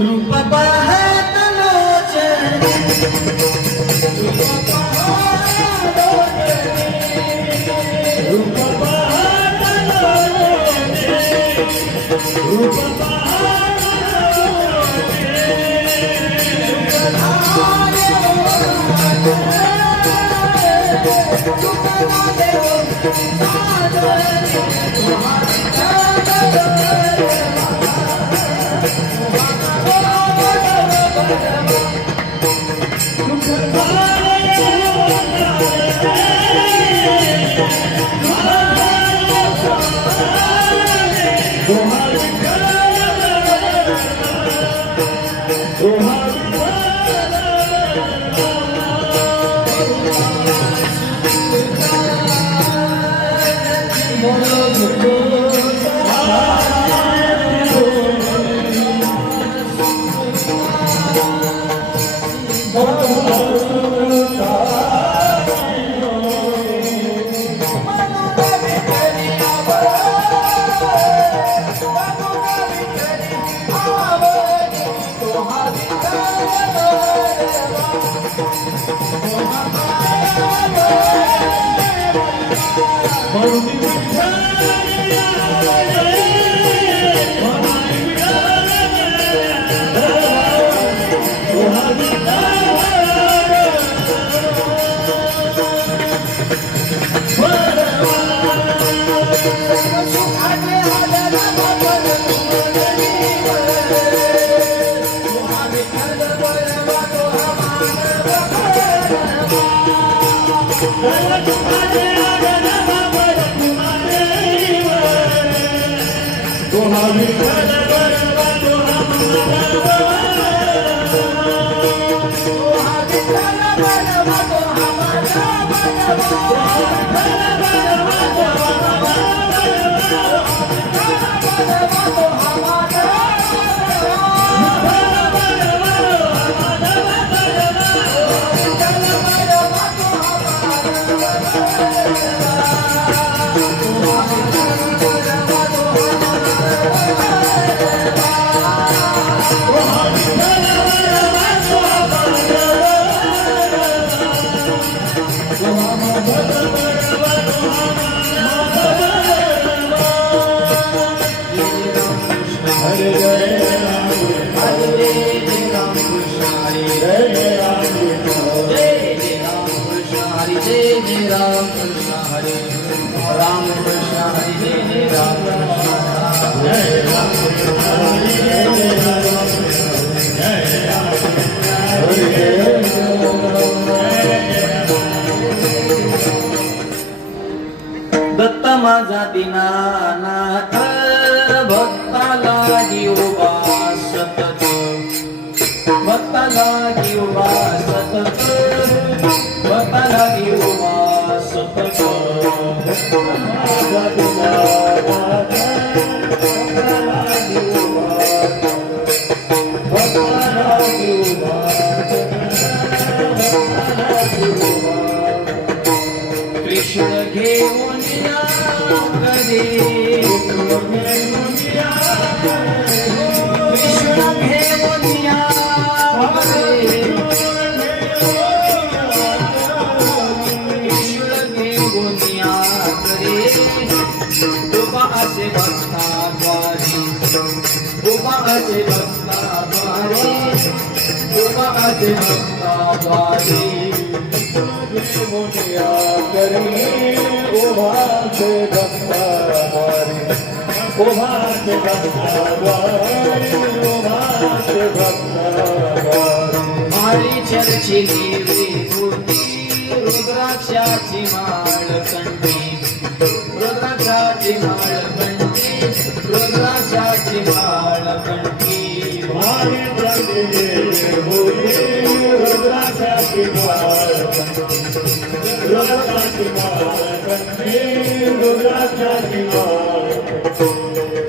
रूप पाहत लोचने रूप पाहत लोचने रूप पाहत दत्त माझा दीनानाथ भक्ताला उभा सतत भक्ताला उभा सतत भक्ताला उभा सतत कृष्ण घेऊन या करे कृष्ण घेऊन या कृष्ण घेऊन या करे उभा असे भक्ता द्वारी उभा असे भक्ता द्वारी उभा असे भक्ता द्वारी मुनिया करी उभा से भक्ता द्वारी उभा से भक्ता द्वारी उभा से भक्ता द्वारी माळी चर्चिली विभूती रुद्राक्षाची माळ कंठी रुद्राक्षाची माळ कंठी रुद्राक्षाची माळ कंठी माळी चर्चिली विभूती रुद्राक्षाची माळ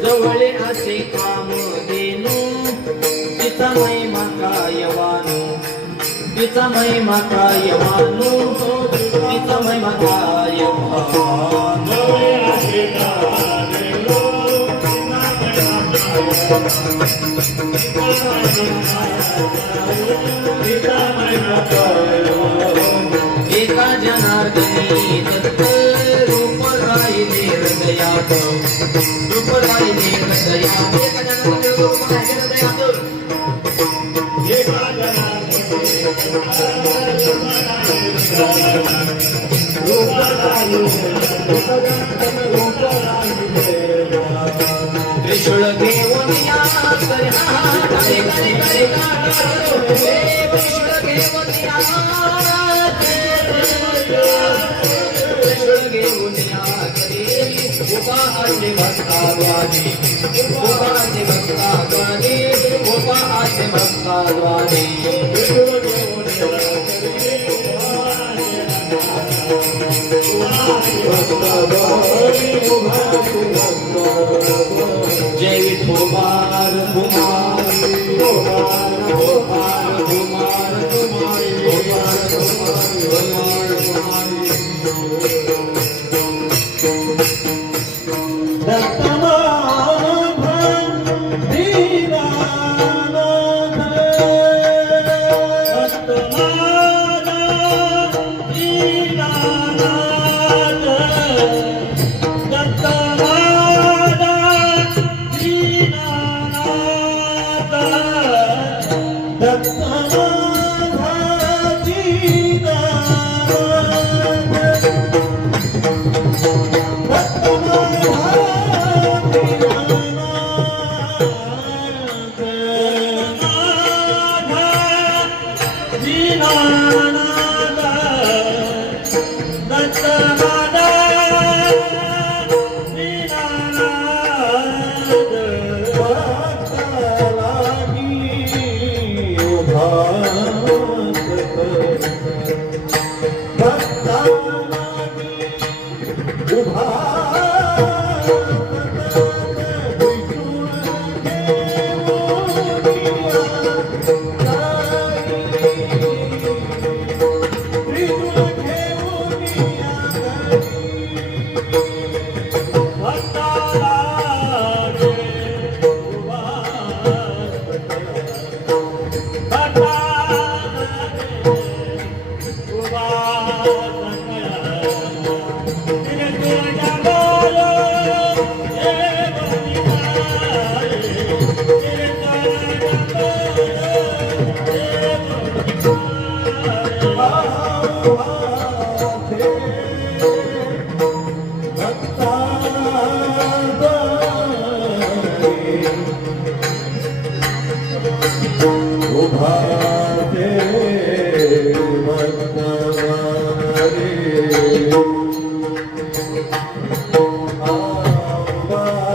जवळे असे काम देणू तिचा तिचा महिमा काय मानू तिचा महिमा काय मानू एका जनार्दनी दत्त रूप राहिले हृदयात रूप राहिले हृदयात एका जनार्दनी रूप राहिले हृदयात एका जनार्दनी रूप राहिले त्रिशूळ घेऊन या करे करे करे करे त्रिशूळ घेऊन या त्रिशूळ घेऊन या करे उभा आहे भक्ताद्वारी उभा आहे भक्ताद्वारी उभा आहे भक्ताद्वारी त्रिशूळ घेऊन जय विठोबार कुमार कुमार कुमार कुमार कुमार उभा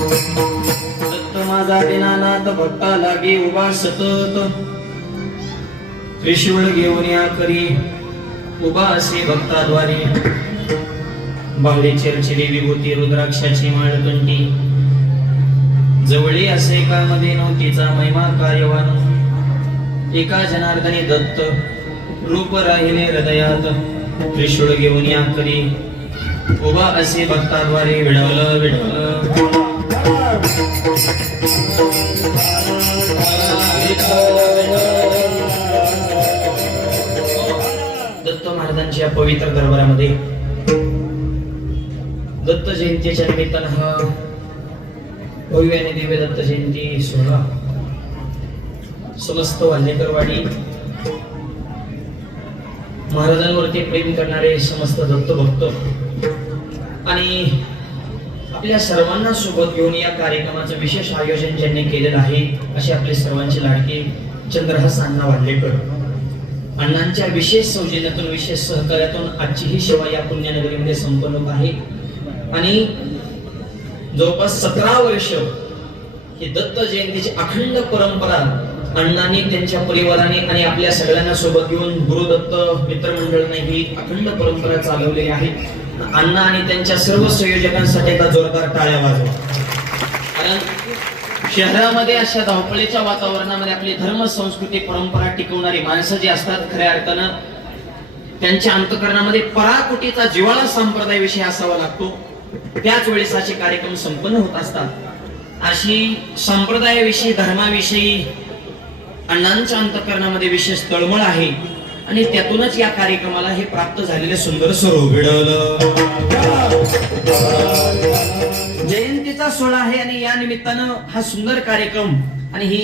दत्त माझा दीनानाथ भक्ता लागे उभा सतत त्रिशूळ घेऊन या करी उभा असे भक्ताद्वारे बावली चिरचिरी विभूती रुद्राक्षाची माळ कंठी जवळी असे कामध्ये नव्हतीचा महिमा कार्यवान एका जनार्दनी दत्त रूप राहिले हृदयात त्रिशूळ घेऊन या करी उभा असे भक्ताद्वारे विढवलं विढवलं दत्त महाराजांच्या पवित्र दरबारामध्ये दत्त जयंतीच्या निमित्तानं हा भव्य आणि दिव्य दत्त जयंती सोहळा समस्त वाल्हेकरवाडी महाराजांवरती प्रेम करणारे समस्त दत्त भक्त आणि आपल्या सर्वांना सोबत घेऊन या कार्यक्रमाचं विशेष आयोजन ज्यांनी केलेलं आहे असे आपले सर्वांचे लाडके चंद्रहास अण्णा वाल्हेकर अण्णांच्या विशेष सौजन्यातून विशेष सहकार्यातून आजची ही सेवा या पुण्यनगरीमध्ये संपन्न होत आहे आणि जवळपास 17 वर्ष ही दत्त जयंतीची अखंड परंपरा अण्णांनी त्यांच्या परिवाराने आणि आपल्या सगळ्यांना सोबत घेऊन गुरुदत्त मित्रमंडळाने ही अखंड परंपरा चालवलेली आहे. अण्णा आणि त्यांच्या सर्व संयोजकांसाठी आता जोरदार टाळ्या वाजवा. कारण शहरामध्ये अशा धावपळीच्या वातावरणामध्ये आपली धर्म संस्कृती परंपरा टिकवणारी माणसं जी असतात खऱ्या अर्थानं त्यांच्या अंतःकरणामध्ये पराकोटीचा जिव्हाळा संप्रदायाविषयी असावा लागतो. त्याच वेळेस असे कार्यक्रम संपन्न होत असतात. अशी संप्रदायाविषयी धर्माविषयी अण्णांच्या अंतःकरणामध्ये विशेष तळमळ आहे आणि त्यातूनच या कार्यक्रमाला हे प्राप्त झालेले सुंदर स्वरूप मिळालं. जयंतीचा सोहळा आहे आणि या निमित्तानं हा सुंदर कार्यक्रम आणि ही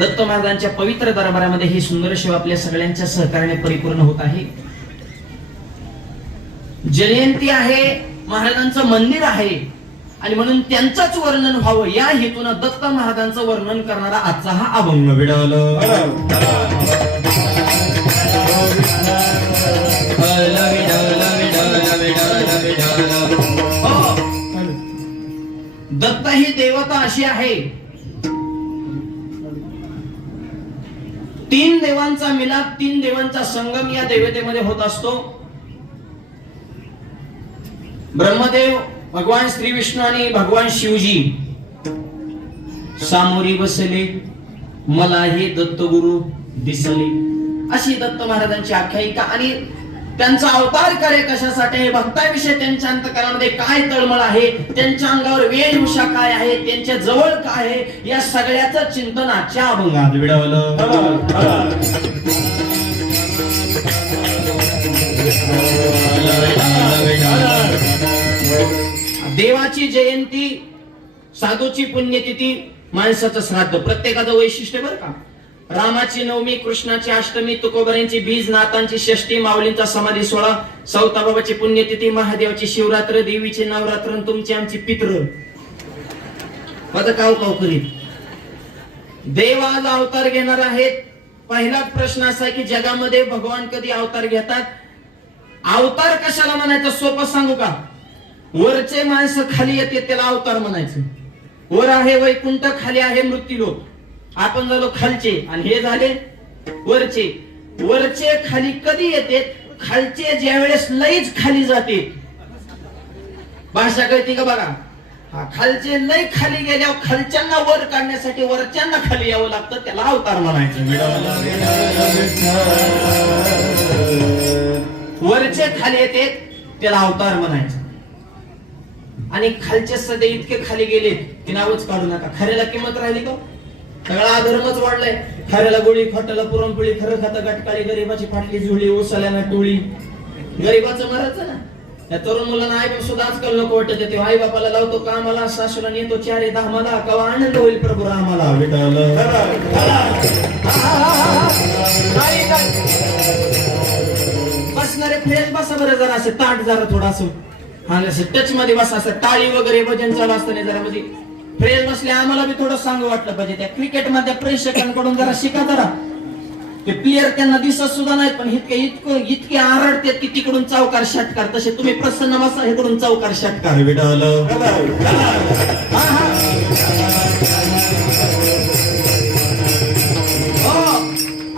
दत्त महाराजांच्या पवित्र दरबारामध्ये ही सुंदर सेवा आपल्या सगळ्यांच्या सहकार्याने परिपूर्ण होत आहे. जयंती आहे, महाराजांचं मंदिर आहे आणि म्हणून त्यांचंच वर्णन व्हावं या हेतून दत्त महाराजांचं वर्णन करणारा आजचा हा अभंग विडवलं. दत्त ही देवता अशी आहे, 3 देवांचा मिलाप, 3 देवांचा संगम या देवतेमध्ये होत असतो. ब्रह्मदेव, भगवान श्री विष्णू आणि भगवान शिवजी सामोरी बसले, मला हे दत्त गुरु दिसले, अशी दत्त महाराजांची आख्यायिका. आणि त्यांचा अवतार कार्य कशासाठी आहे, भक्ताविषयी त्यांच्या अंतःकरणामध्ये काय तळमळ आहे, त्यांच्या अंगावर वेशभूषा काय आहे, त्यांच्या जवळ काय आहे, या सगळ्याचं चिंतन आजच्या अभंगात विडवलं. देवाची जयंती, साधूची पुण्यतिथी, माणसाचं श्राद्ध, प्रत्येकाचं वैशिष्ट्य बरं का. रामाची नवमी, कृष्णाची अष्टमी, तुकोबऱ्यांची बीज, नाथांची षष्टी, माऊलींचा समाधी सोहळा, सावताबाबाची पुण्यतिथी, महादेवाची शिवरात्र, देवीचे नवरात्र आणि तुमची आमची पित्र. माझं काव काव करीत. देव आज अवतार घेणार आहेत. पहिलाच प्रश्न असा आहे की जगामध्ये भगवान कधी अवतार घेतात? अवतार कशाला म्हणायचं सोपं सांगू का? वरचे माणसं खाली येते त्याला अवतार म्हणायचं. वर आहे वैकुंठ, खाली आहे मृत्यूलोक. आपण झालो खालचे आणि हे झाले वरचे. वरचे खाली कधी येते? खालचे ज्या वेळेस लईच खाली जाते. भाषा कळते का बघा. हा, खालचे लई खाली गेल्यावर खालच्यांना वर काढण्यासाठी वरच्यांना खाली यावं लागतं, त्याला अवतार म्हणायचं. वरचे खाली येते त्याला अवतार म्हणायचं. आणि खालचे सध्या इतके खाली गेले की नावच काढू नका. खऱ्याला किंमत राहिली का? सगळा अधर्मच वाढलाय. खऱ्याला गोळी, खोट्याला पुरणपोळी, खरं खातं गटकाळी, गरीबाची फाटली जुळी, ओसाल्याला टोळी. गरीबाचं मरायचं ना. या तरुण मुलांना आई बाप सुद्धा आजकाल नको वाटत ते. आई बापाला लावतो कामाला, सासूला नेतो 4-10 मला, कवा आनंद होईल प्रभू रामाला. बसणारे फ्रेश बसा बरं, जरा असं ताट जरा थोडं असं टच मध्ये बसा, असं टाळी वगैरे भजन चालू असताना जरा म्हणजे फ्रेश बसले. आम्हाला बी थोडं सांगू वाटलं पाहिजे. त्या क्रिकेट मध्ये प्रेक्षकांकडून जरा शिका जरा. ते प्लेयर त्यांना दिसत सुद्धा नाहीत पण इतके आरडतात की तिकडून चौकार षटकार. तसे तुम्ही प्रसन्न बसा, इकडून चौकार षटकार.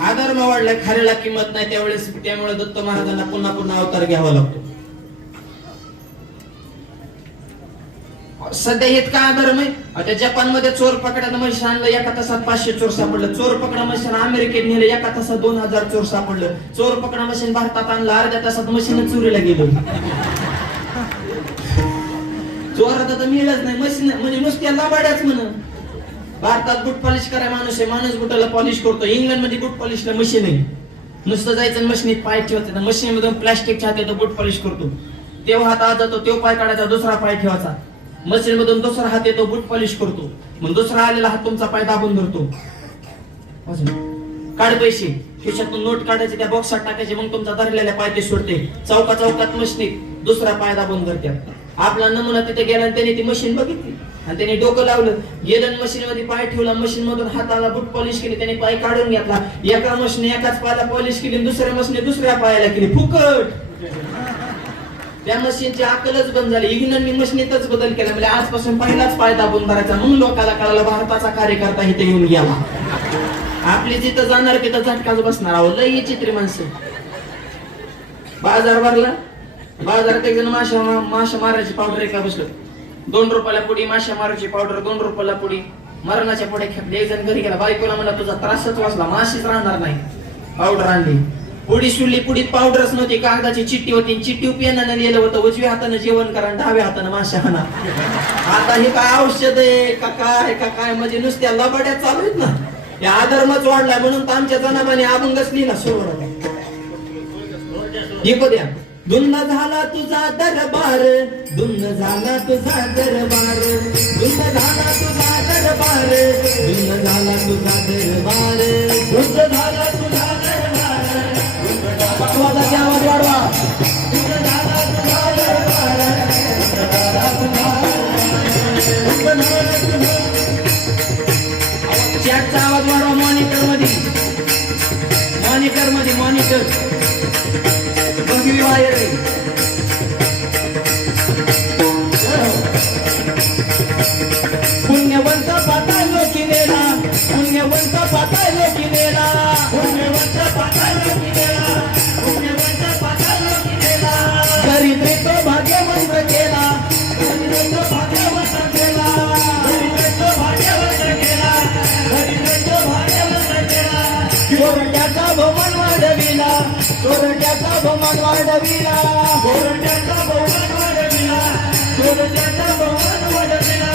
आधर्म वाढलाय, खऱ्याला किंमत नाही. त्यामुळे दत्त महाराजांना पुन्हा पुन्हा अवतार घ्यावा लागतो. सध्या इतका आधर्म आहे. आता जपानमध्ये चोर पकडायला मशीन आणलं, एका तासात 500 चोर सापडलं. चोर पकडा मशीन अमेरिकेत नेलं, एका तासात 2000 चोर सापडलं. चोर पकडा मशीन भारतात आणलं, अर्ध्या तासात मशीन चोरीला गेलं. चोरात तर मिळच नाही. मशीन म्हणजे नुसत्या लाबाड्याच म्हण. भारतात बूट पॉलिश करायला माणूस आहे, माणूस बुटाला पॉलिश करतो. इंग्लंड मध्ये बूट पॉलिशला मशीन आहे. नुसतं जायचं मशीनीत पाय ठेवायचं, मशीन मधून प्लास्टिकच्या हात येतो, बूट पॉलिश करतो. तेव्हा हात आत जातो, तेव्हा पाय काढायचा, दुसरा पाय ठेवायचा. मशीन मधून दुसरा हात येतो, बूट पॉलिश करतो. मग दुसरा आलेला हात तुमचा पाय दाबून धरतो. काढ पैसे, खिशातून नोट काढायचे, त्या बॉक्सात टाकायचे, मग तुमचा धरलेला पाय ते सोडते. चौकात मशीनीत दुसरा पाय दाबून धरतात. आपला नमुना तिथे गेला आणि त्याने ती मशीन बघितली आणि त्याने डोकं लावलं, गेलं मशीन मध्ये पाय ठेवला, मशीन मधून हाताला बूट पॉलिश केली, त्याने पाय काढून घेतला. एका मशीन एकाच पायाला पॉलिश केली, दुसऱ्या मशीन दुसऱ्या पायाला केली. फुकट. त्या मशीनची अक्कलच बंद झाली. इंग्लंडनी मशीनीतच बदल केला. म्हणजे आजपासून पहिलाच पाय दाबून धरायचा. मग लोकांना कळालं भारताचा कार्यकर्ता इथे येऊन गेला. आपली जिथं जाणार तिथं झटकाच बसणार. आहो लई चित्री माणसं. बाजार भरला, बाजारात एक जण माशा मारायची पावडर एका बसलं. 2 रुपयाला पुडी माशा मारायची पावडर, 2 रुपयाला पुडी. मरणाच्या पुढे खेपले. एक जण घरी गेला, बायकोला म्हणला तुझा त्रासच वाचला, माशीच राहणार नाही. पावडर आणली, पुडी सुडली. पुडीत पावडरच नव्हती, कागदाची चिठ्ठी होती. चिठ्ठी पेनानं लिहिलं होतं, उजव्या हाताने जेवण करा, डाव्या हाताने माशा हाना. आता हे काय औषध आहे का काय म्हणजे नुसत्या लबाड्या चालू आहेत ना. या आधर्मच वाढलाय म्हणून तर आमच्या जनाबाने अभंगच लिहिला सुरुवात. हे द्या. धुन्न झाला तुझा दरबार, धुन्न झाला तुझा दरबार, धुन्न झाला तुझा दरबार, धुन्न झाला तुझा दरबार, धुन्न झाला तुझा दरबार. आवाज वाढवा. धुन्न झाला तुझा दरबार, चॅटचा आवाज वाढवा. मॉनिटर मॉनिटर वायर आहे. पुण्यवंत पाताळलो किनेला, पुण्यवंत पाताळलो किनेला, पुण्यवंत पाताळलो किनेला, पुण्यवंत पाताळलो किनेला. गरीब तो भाग्यवंत केला, गरीब तो भाग्यवंत केला, गरीब तो भाग्यवंत केला, गरीब तो भाग्यवंत केला. चोरट्याचा भवन वाढविला, चोरट्याचा भवन वाढविला, चोरट्याचा भवन वाढविला, चोरट्याचा भवन वाढविला.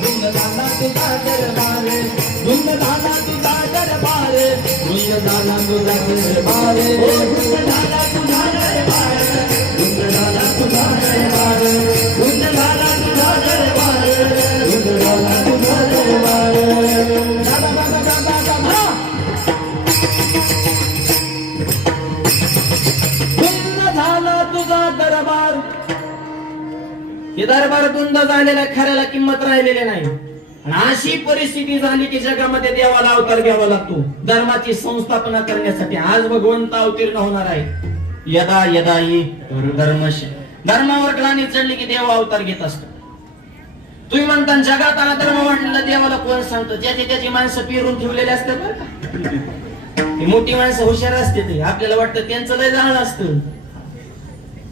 धुन्न झाला दरबार उजळला तुझा दरबार उजळला तुझा दरबार धुंद झाला तुझा दरबार. हे दरबार धुंद झालेला खऱ्याला किंमत राहिलेली नाही. आणि अशी परिस्थिती झाली की जगामध्ये देवाला अवतार घ्यावा लागतो धर्माची संस्थापना करण्यासाठी. आज भगवंत अवतीर्ण होणार आहे. यदा यदा हि धर्मश धर्मावर ग्लानी चढली की देव अवतार घेत असतो. तुम्ही म्हणता जगात आला धर्म वाढलेला देवाला कोण सांगतो? ज्याची त्याची माणसं पिरून ठेवलेली असतात बरं का. ती मोठी माणसं हुशार असते ते आपल्याला वाटतं त्यांचं लय जाण असतं.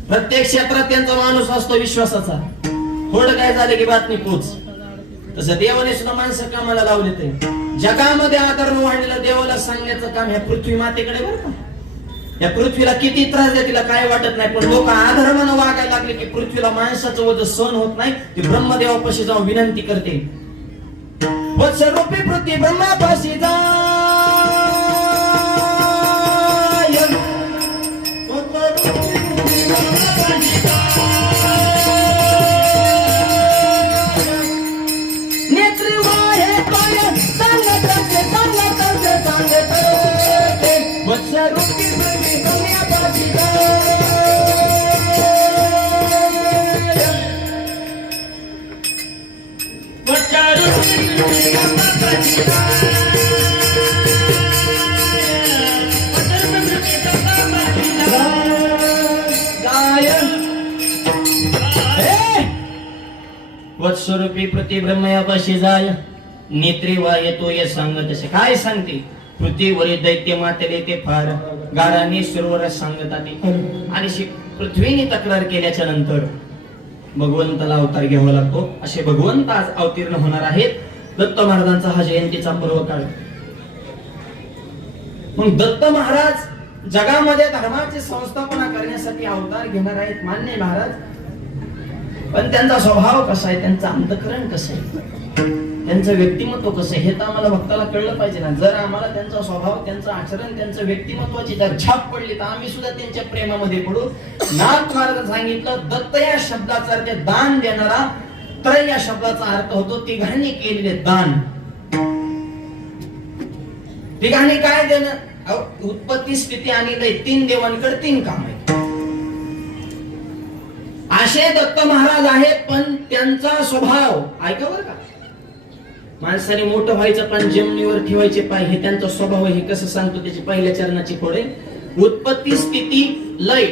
प्रत्येक क्षेत्रात त्यांचा माणूस असतो विश्वासाचा. थोडं काय झालं की बातमी पोच. तसं देवाने सुद्धा माणसं कामाला लावले. ते जगामध्ये आदर वाढलेला देवाला सांगण्याचं काम ह्या पृथ्वी मातेकडे बरं का. या पृथ्वीला किती त्रास द्या तिला काय वाटत नाही. पण लोक आधर्मानं वागायला लागले की पृथ्वीला माणसाचं वजन सहन होत नाही. ती ब्रह्मदेवापाशी जाऊन विनंती करते. वत्सरूपी पृथ्वी ब्रह्मापाशी जा वत्सरूपी प्रति ब्रह्मयापाशी जाय नेत्री वा येतो ये सांगत असे. काय सांगते? पृथ्वीवरील दैत्य मातेले ते फार गाराने सुरवर सांगत आणि पृथ्वीने तक्रार केल्याच्या नंतर भगवंताला अवतार घ्यावा लागतो. असे भगवंत आज अवतीर्ण होणार आहेत. दत्त महाराजांचा हा जयंतीचा पर्व काळ. मग दत्त महाराज जगामध्ये धर्माची संस्थापना करण्यासाठी अवतार घेणार आहेत मान्य महाराज. पण त्यांचा स्वभाव कसा आहे, त्यांचं अंतःकरण कसं आहे, त्यांचं व्यक्तिमत्व कसं आहे हे तर आम्हाला भक्ताला कळलं पाहिजे ना. जर आम्हाला त्यांचा स्वभाव, त्यांचं आचरण, त्यांचं व्यक्तिमत्वाची जर छाप पडली तर आम्ही सुद्धा त्यांच्या प्रेमामध्ये पडू. नाथ महाराज सांगितलं दत्त या शब्दाचा अर्थ दान देणारा. त्रय या शब्दाचा अर्थ होतो तिघांनी केलेले दान. तिघांनी काय देणं? उत्पत्ती स्थिती आणि लय. तीन देवांकडे तीन काम आहेत. असे दत्त महाराज आहेत. पण त्यांचा स्वभाव ऐका बरं का. माणसाने मोठं व्हायचं पण जमिनीवर ठेवायचे पाय हे त्यांचा स्वभाव. हे कसं सांगतो त्याची पहिल्या चरणाची खोडे. उत्पत्ती स्थिती लय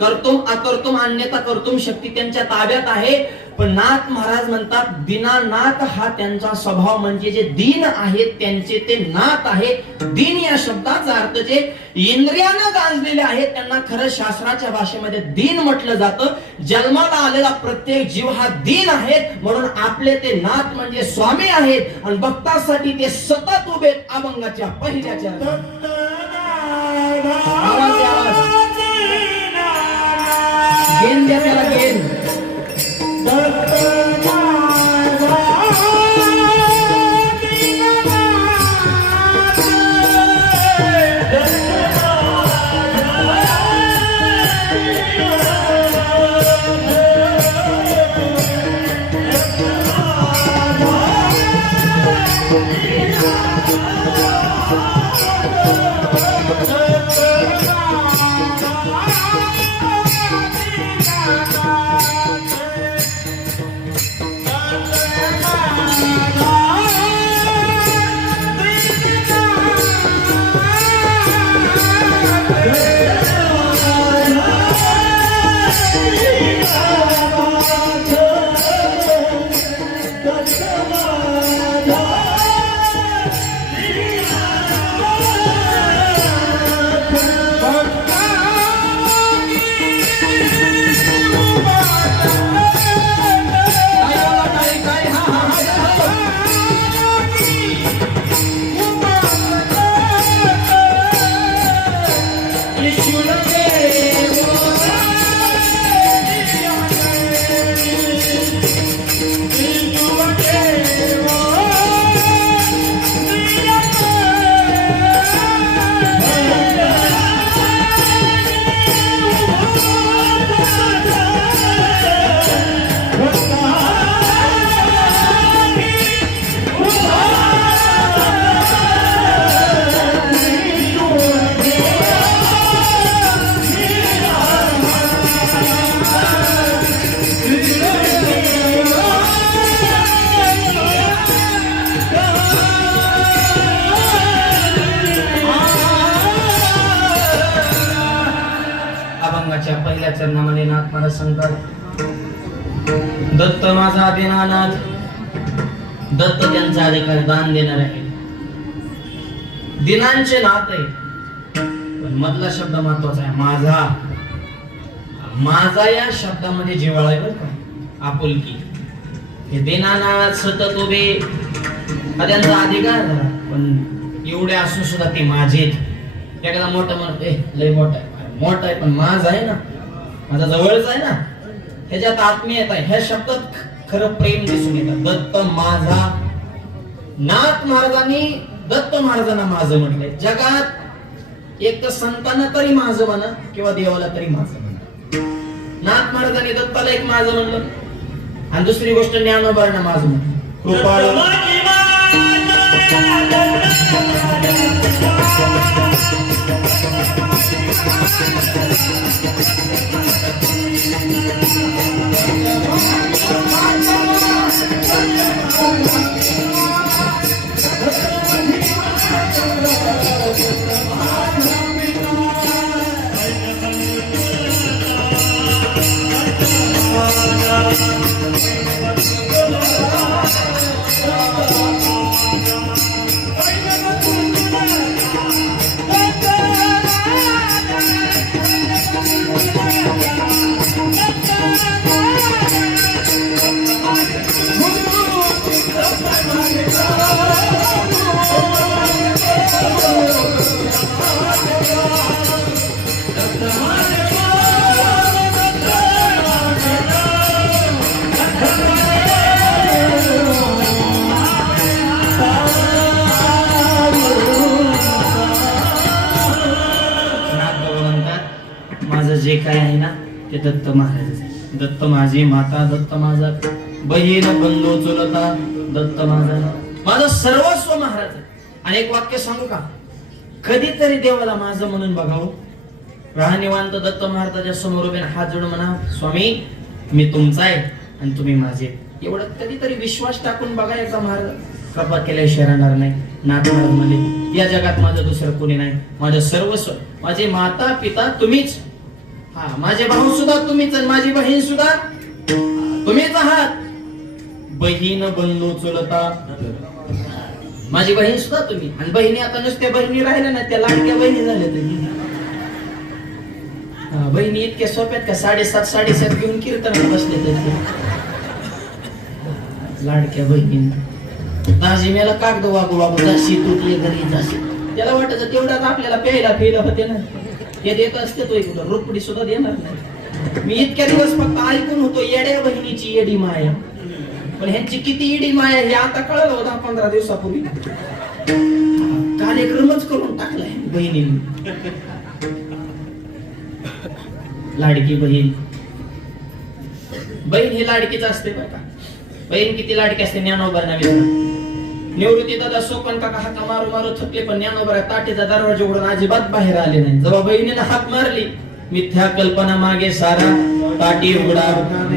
कर्तुम अकर्तुम अन्यथा कर्तुम शक्ती त्यांच्या ताब्यात आहे. पण नाथ महाराज म्हणतात दीनानाथ हा त्यांचा स्वभाव. म्हणजे जे दीन आहेत त्यांचे ते नाथ आहे. दीन या शब्दाचा अर्थ जे इंद्रियानं गांजलेले आहेत त्यांना खरं शास्त्राच्या भाषेमध्ये दीन म्हटलं जातं. जन्माला आलेला प्रत्येक जीव हा दीन आहे. म्हणून आपले ते नाथ म्हणजे स्वामी आहेत. आणि भक्तासाठी ते सतत उभे अभंगाच्या पहिल्या चरणात. गेन द्या त्याला गेन. नाथ महाराज सांगतात, दत्त माझा दीनानाथ, दत्त त्यांचा अधिकार दान देणार आहे. दिनांचे नाथ आहे, पण मधला शब्द महत्वाचा आहे, माझा. माझा या शब्दामध्ये जिव्हाळा आहे बरं का, आपुलकी. हे दीनानाथ सतत उभे, हा त्यांचा अधिकार झाला, पण एवढे असून सुद्धा ते माझेत. एखादा मोठं म्हणत लय मोठा आहे पण माझा आहे ना, माझा जवळचा आहे ना, ह्याच्यात आत्मीयता आहे. ह्या शब्दात खरं प्रेम दिसून येतं. दत्त माझा. नाथ महाराजांनी दत्त महाराजांना माझं म्हटलंय. जगात एक तर संतांना तरी माझं म्हणा किंवा देवाला तरी माझं म्हणा. नाथ महाराजांनी दत्ताला एक माझं म्हणलं, आणि दुसरी गोष्ट ज्ञानोबांना माझं म्हणलं. कृपाळ जे काय आहे ना ते दत्त महाराज. दत्त माझी माता, दत्त माझा बहीण, बंधू चुलता, दत्त माझं सर्वस्व महाराज. आणि एक वाक्य सांगू का, कधीतरी देवाला माझं म्हणून बघावं. राहणीवांत दत्त महाराजाच्या समोर उभे हात जोडून म्हणा, स्वामी मी तुमचा आहे आणि तुम्ही माझे. एवढं कधीतरी विश्वास टाकून बघायचा. महाराज कृपा केल्याशिवाय राहणार नाही. नाथ महाराज म्हणले, या जगात माझं दुसरं कोणी नाही, माझं सर्वस्व, माझे माता पिता तुम्हीच, हा माझे भाऊ सुद्धा तुम्हीच आणि माझी बहीण सुद्धा तुम्हीच आहात. बहीण बंधू चुलता, माझी बहीण सुद्धा तुम्ही. आणि बहिणी आता नुसत्या बहिणी राहिल्या ना, त्या लाडक्या बहिणी झाल्या. तरी बहिणी इतक्या सोप्यात का, 7.5 घेऊन कीर्तनाला बसले तरी. लाडक्या बहिणी दाजिम्याला कागद वागू जाशी तुटले घरी जाशी. त्याला वाटत तेवढाच आपल्याला प्यायला होते ना, हे देत असते तो एक रुपडी सुद्धा देणार नाही. मी इतक्या दिवस फक्त ऐकून होतो येड्या बहिणीची येडी माया, पण ह्यांची किती येडी माया हे आता कळलं होता 15 दिवसापूर्वी. कार्यक्रमच करून टाकलाय बहिणीने. लाडकी बहीण, बहीण ही लाडकीच असते बरं का. बहीण किती लाडकी असते ज्ञानोबांना विचारा. निवृत्ती दादा सोपन काका हाका मारू थकले, पण ज्ञानोबा ताटीचा दरवाजा उघडून अजिबात बाहेर आले नाही. जेव्हा बहिणीने हाक मारली, मिथ्या कल्पना मागे सारा ताटी उघडा,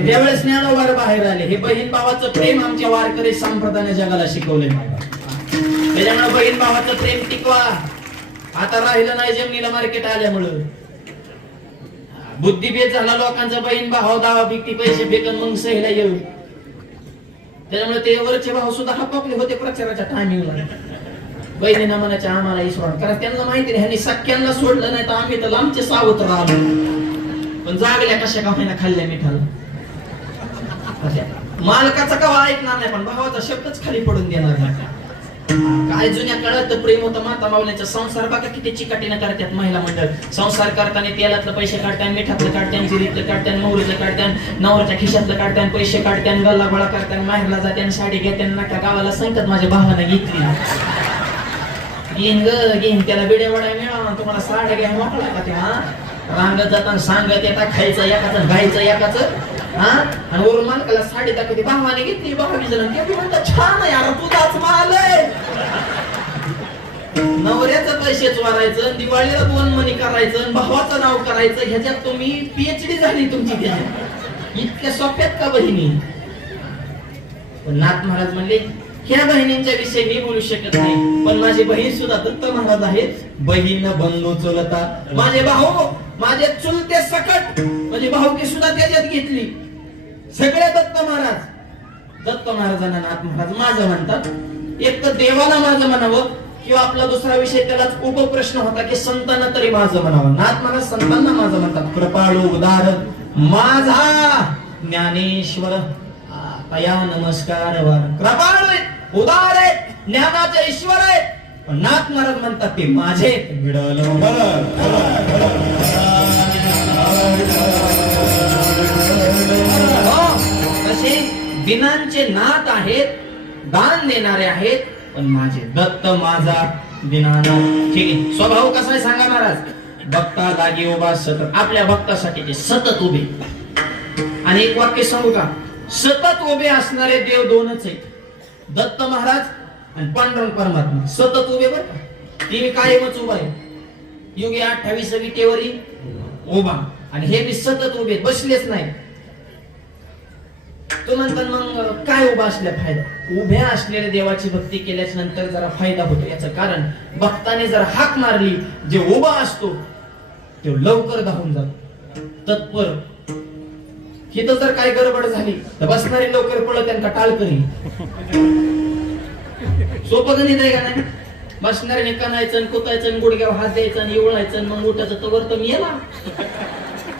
त्यावेळेस ज्ञानोबा बाहेर आले. हे बहीण भावाचं प्रेम आमच्या वारकरी संप्रदायाने जगाला शिकवले. त्याच्यामुळे बहीण भावाचं प्रेम टिकवा. आता राहिलं नाही जमिनीला मार्केट आल्यामुळं. बुद्धिभेद झाला लोकांचा. बहीण भाव दावा बिकती पैसे फेकन मग सहीला येऊ. त्यामुळे ते वरचे भाऊ सुद्धा हपापले होते प्रचाराच्या टायमिंगला. बहिणींना म्हणायच्या आम्हाला इसवण, कारण त्यांना माहिती नाही ह्यांनी सख्यांना सोडलं नाही तर आम्ही तर लांबचे सावत्र राहिलो. पण जागल्या कशा का महिना खाल्ल्या मिठाला. मालकाचा कवा ऐकणार नाही, पण भावाचा शब्दच खाली पडून देणार नाही. काय जुन्या काळात प्रेम होतं. माता माऊलींचा संसार बघा किती चिकाटीनं करतात महिला मंडळ. संसार करताना तेलातलं पैसे काढतात, मिठातलं काढतात, जिरीतलं काढतात, मोहरीतलं काढतात, नवऱ्याच्या खिशातलं काढतात, पैसे काढतात, गल्ला गोळा करतात, माहेरला जातात, साडी घेतात, नाका गावाला सांगतात माझ्या भावानं घेतली. घेईन त्याला बिड्या वड्या मिळावा, तुम्हाला साड्या घ्या मोकळा का ते. हा रांगत जाताना सांगत येतात, खायचं एकाचं गायचं एकाचं. हा आणि वरून मालकाला साडी दाखवते, भावाने घेतली, भावाने जण ते म्हणतात छान आहे यार, तुझाच माल आहे. नवऱ्याचं पैसे चोरायचं, दिवाळीला 2 मणी करायचं, भावाचं नाव करायचं, ह्याच्यात तुम्ही PhD झाली तुमची. त्याच्यात इतक्या सोप्यात का बहिणी. पण नाथ महाराज म्हणले ह्या बहिणींच्या विषयी मी बोलू शकत नाही, पण माझी बहीण सुद्धा दत्त महाराज आहेत. बहीण बंधू चुलता, माझे भाऊ माझे चुलते सकट म्हणजे भाऊकी सुद्धा त्याच्यात घेतली. सगळे दत्त महाराजांना नाथ महाराज माझं म्हणतात. एक तर देवाला माझं म्हणावं किंवा आपला दुसरा विषय त्यालाच उपप्रश्न होता की संतांना तरी माझं म्हणावं. नाथ महाराज संतांना माझं म्हणतात. कृपाळू उदार माझा ज्ञानेश्वर तया नमस्कार वर. कृपाळू आहे, उदार आहे, ज्ञानाचे ईश्वर आहे. पण नाथ महाराज म्हणतात ते माझे तसे दिनांचे नाथ आहेत, दान देणारे आहेत. पण माझे दत्त माझा दिनानाथ. ठीक आहे. स्वभाव कसा आहे सांगा महाराज. भक्ता लागी उभा सतत. आपल्या भक्तासाठी ते सतत उभे. आणि एक वाक्य सांगू का. सतत उभे असणारे देव दोनच आहेत. दत्त महाराज आणि पांडुरंग परमात्मा सतत उभे बरं का. ती कायमच उभा आहे. युगे 28 विटेवरी उभा. आणि हे बी सतत उभे बसलेच नाही. तो म्हणतात मग काय उभा असल्या फायदा. उभ्या असलेल्या देवाची भक्ती केल्याच्या नंतर जरा फायदा होतो. याचं कारण भक्ताने जर हाक मारली जे उभा असतो तो लवकर धावून जातो तत्पर. ही तर जर काही गडबड झाली तर बसणारे लवकर पळत त्यांना टाळ करी. सोपं गणित आहे का नाही. बसणाऱ्याने कणायचं कुतायचं गुडघ्यावर हात द्यायचं आणि एवढायचं मग उठायचं तर तर मी येला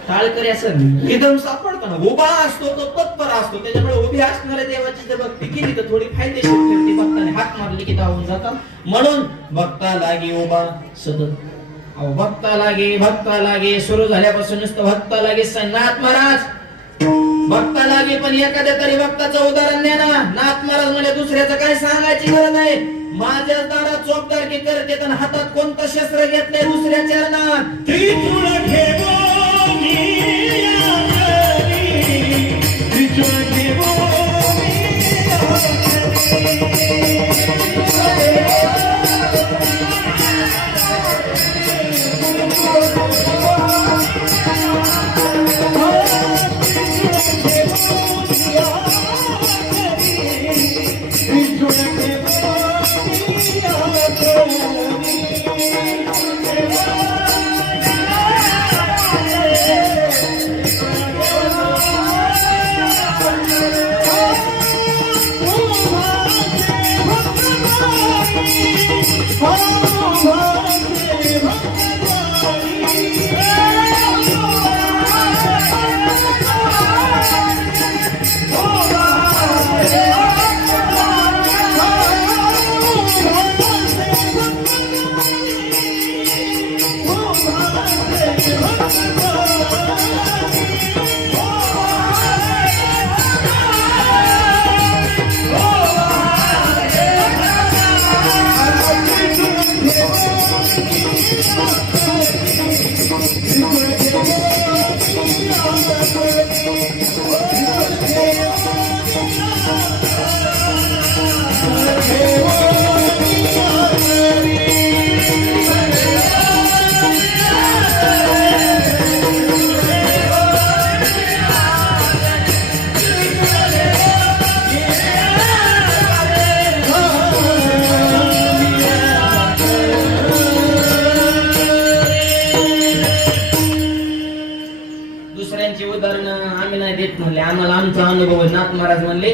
टाळकरी असं निधम सापडतो ना. उभा असतो तो तत्पर असतो. त्याच्यामुळे उभी असणाऱ्या देवाची जर भक्ती केली तर थोडी फायदेशीर ठरते. भक्ताने हाक मारली की धावून जातात. म्हणून भक्ता लागे उभा सतत. भक्ता लागे सुरू झाल्यापासून नुसतं भक्ता लागे नाथ महाराज भक्ता लागे. पण एखाद्या तरी भक्ताचं उदाहरण द्या ना. नाथ महाराज म्हणजे दुसऱ्याचं काय सांगायची गरज नाही. माझ्या दारात चोपदारकी करते तर हातात कोणतं शस्त्र घेतलंय दुसऱ्या चरणात. त्रिशूळ ठेवो म्हणले. आम्हाला आमचा अनुभव. नाथ महाराज म्हणले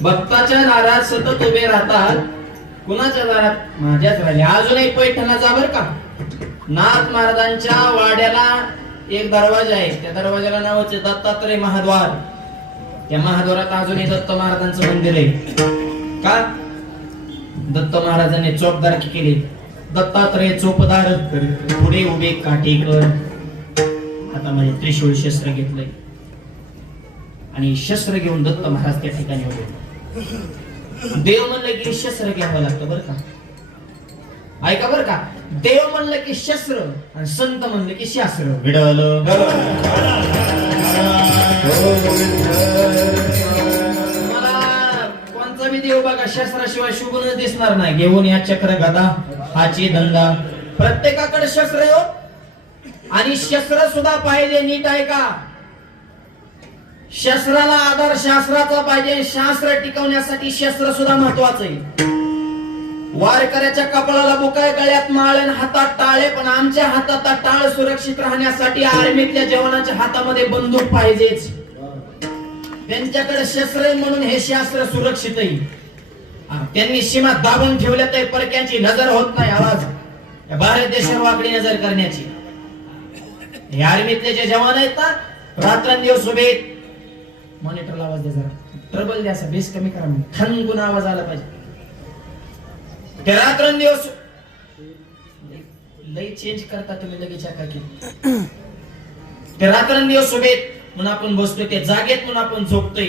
भक्ताच्या दारात सतत उभे राहतात. कुणाच्या दारात. माझ्याच राहिले. अजूनही पैठणाचा बर का. नाथ महाराजांच्या वाड्याला एक दरवाजा आहे. त्या दरवाजाला नावच आहे दत्तात्रय महाद्वार. त्या महाद्वारात अजूनही दत्त महाराजांचं मंदिर आहे. का दत्त महाराजांनी चोपदारकी केली. दत्तात्रय चोपदार पुढे उभे काठीकर हातामध्ये त्रिशूळ शस्त्र घेतलंय आणि शस्त्र घेऊन दत्त महाराज त्या ठिकाणी उभे. देव म्हणलं की शस्त्र घ्यावं लागतं बरं का. ऐका बरं का. देव म्हणलं की शस्त्र आणि संत म्हणलं की शास्त्र. विडवलं मला कोणता बी देव बघा शस्त्राशिवाय शुभन दिसणार नाही. घेऊन या चक्र गदा हाची धंदा. प्रत्येकाकडे शस्त्र आहे आणि शस्त्र सुद्धा पाहिजे. नीट ऐका. शस्त्राला आधार शास्त्राचा पाहिजे. शास्त्र टिकवण्यासाठी शस्त्र सुद्धा महत्वाचं आहे. वारकऱ्याच्या कपाळाला बुकाय, गळ्यात माळ आणि हातात टाळे, पण आमच्या हातात टाळ सुरक्षित राहण्यासाठी आर्मीतल्या जवानाच्या हातामध्ये बंदूक पाहिजेच. त्यांच्याकडे शस्त्र आहे म्हणून हे शास्त्र सुरक्षित आहे. त्यांनी सीमा दाबून ठेवल्या तर परक्यांची नजर होत नाही. आवाज भारत देशावर वाकडी नजर करण्याची. हे आर्मीतले जे जवान आहेत ना, रात्रंदिवस उभे. मॉनिटरला आवाज द्या जरा, ट्रबल द्या, असा बेस कमी करा, ठणकून आवाज आला पाहिजे. ते रात्रंदिवस लई चेंज करता तुम्ही लगेच की. ते रात्रंदिवस उभे म्हणून आपण बसतोय, ते जागेत म्हणून आपण झोपतोय.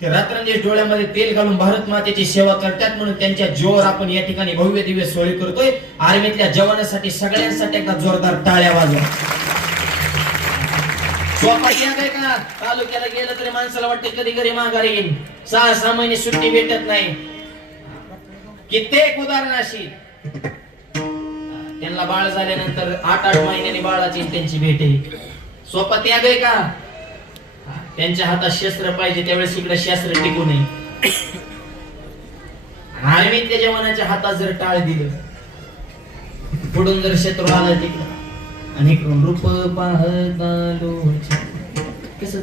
ते रात्रंदिवस डोळ्यामध्ये तेल घालून भारत मातेची सेवा करतात म्हणून त्यांच्या जोर आपण या ठिकाणी भव्य दिव्य सोहळी करतोय. आर्मीतल्या जवानांसाठी सगळ्यांसाठी एकदा जोरदार टाळ्या वाजवा. स्वपाटी काय का तालुक्याला गेलं तरी माणसाला वाटते कधी घरी माघारी येईल. 6 महिने सुट्टी भेटत नाही. कित्येक उदाहरण अशी. त्यांना बाळ झाल्यानंतर 8 महिन्यांनी बाळाची त्यांची भेट आहे. सोपा त्याग आहे का? त्यांच्या हातात शस्त्र पाहिजे त्यावेळेस इकडे शस्त्र टिकू नये. आर्मीतल्या जवानाच्या हातात जर टाळ दिलं, पुढून जर शत्रू आला तिकडं आणि इकडून रूप पाहतालो कसं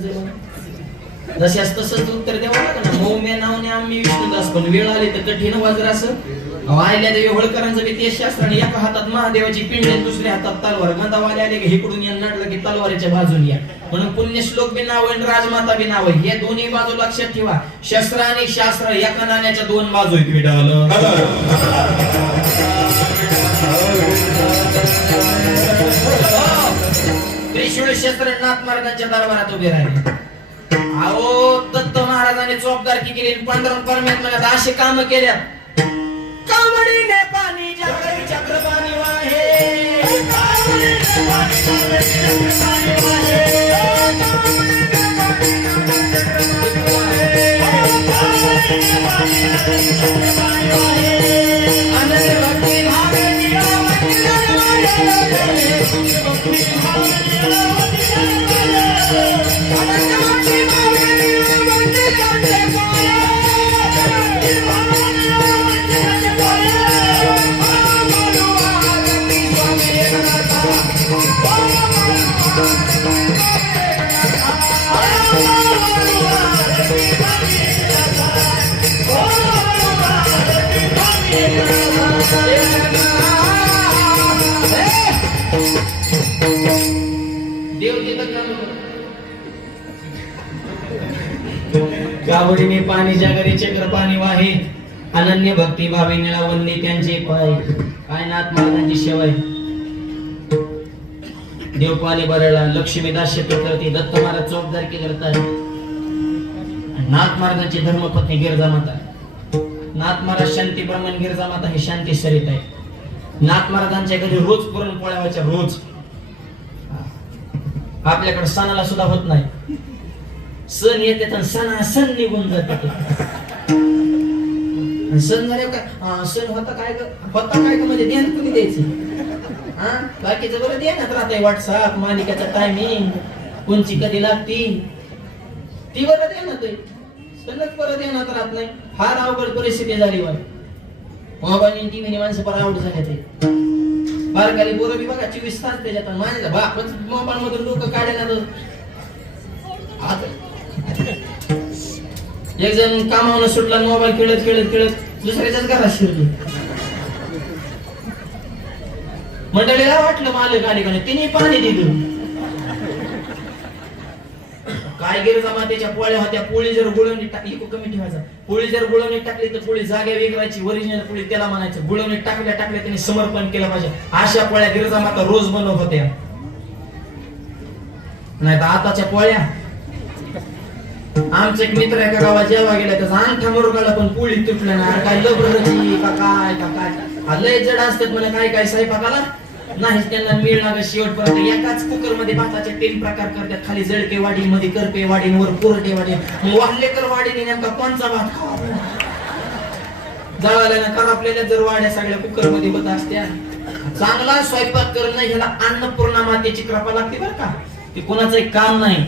जशास तसंच उत्तर द्यावं लागलं ना. मौम्या नावने आम्ही विष्णुदास, पण वेळ आली तर कठीण वाजर असं. आयल्या देवी होळकरांचं बी ते शास्त्राने एका हातात महादेवाची पिंड आणि दुसऱ्या हातात तलवार. गंधावाले आले की इकडून या नाटलं की तलवारीच्या बाजून या. म्हणून पुण्यश्लोक बी नाव आहे, राजमाता बी नाव आहे. हे दोन्ही बाजू लक्षात ठेवा. शस्त्र आणि शास्त्र एका नाण्याच्या 2 बाजू आहेत. त्रिशूळ शस्त्र नाथ महाराजांच्या दरबारात उभे राहिले. अहो दत्त महाराजांनी चौकदारकी केली, पांडुरंग परमेश्वराने असे काम केल्या. कावडीने पाणी जागरी चक्रपाणी वाहे, कावडीने पाणी जागरी चक्रपाणी वाहे, कावडीने पाणी जागरी चक्रपाणी वाहे. अनंत भक्ती भावे निरावती जगवाले, भक्ती भावे निरावती जगवाले, अनंत भक्ती भावे निरावती जगवाले, भक्ती भावे निरावती जगवाले. कावडीने पाणी जागरी चक्र पाणी वाहे, अनन्य भक्ती भावे निळावंदी त्यांचे पाय. काय नाथ महाराजांची सेवा आहे. देवपाली बरळला लक्ष्मीदास करते, दत्त महाराज चौकदारकी करतात. नाथ महाराजांची धर्मपत्नी गिरजा माता. नाथ महाराज शांती ब्राह्मण, गिरजा माता ही शांती सरित आहे. नाथ महाराजांच्या घरी रोज पुरणपोळ्या व्हायच्या, रोज. आपल्याकडे सणाला सुद्धा होत नाही. सण येतात आणि सण निघून जातात. सण झाले काय सण होता काय का म्हणजे ध्यान कुणी द्यायचं. बाकीचं बरं ध्यानात राहतंय. व्हॉट्सअप मालिकेचा टायमिंग, कोणची कधी लागती ती बरं ध्यानात आहे. सणच बरं ध्यानात राहत नाही. फार अवघड परिस्थिती झाली. मोबाईल टीव्हीने माणसं फार आवड झाले. ते बारकाली पोरं बी बघा 24 तास त्याच्यात. माझ्या बापच मोबाईल मधून डोकं काढायला. एक जण कामावून सुटला, मोबाईल खेळत खेळत खेळत दुसऱ्याच्याच घरात शिरले. मंडळीला वाटलं मालक आले का नाही, तिने पाणी दिलं. काय गिरजा मातेच्या पोळ्या होत्या. पोळी जर गुळवणी टाकली, कमी ठेवायचा. पोळी जर गुळवणी टाकली तर पोळी जाग्या वेगळायची. ओरिजिनल पोळी त्याला म्हणायचं. गुळवणी टाकल्या त्यांनी समर्पण केलं पाहिजे. अशा पोळ्या गिरजा माता रोज बनवत होत्या. नाही तर आताच्या पोळ्या. आमचा एक मित्र एका गावात जेव्हा गेला, त्याचा अंगठा मुरगाळा पण पोळी तुटल्या ना. काय लबरची का काय लय जड असतात मला. काय स्वयंपाकाला नाहीच त्यांना मिळ लागत. शेवटपर्यंत एकाच कुकर मध्ये भाताचे 3 प्रकार करतात. खाली जळके वाडी, मध्ये करपे वाडी, वर कोरटे वाडी. वाल्लेकर वाडीने नेमका कोणचा भात खावा. जळाल्यानं करपलेल्या जर वाड्या सगळ्या कुकर मध्ये होत असत्या. चांगला स्वयंपाक करणं ह्याला अन्नपूर्णा मातेची कृपा लागते बरं का. ते कोणाचं एक काम नाही.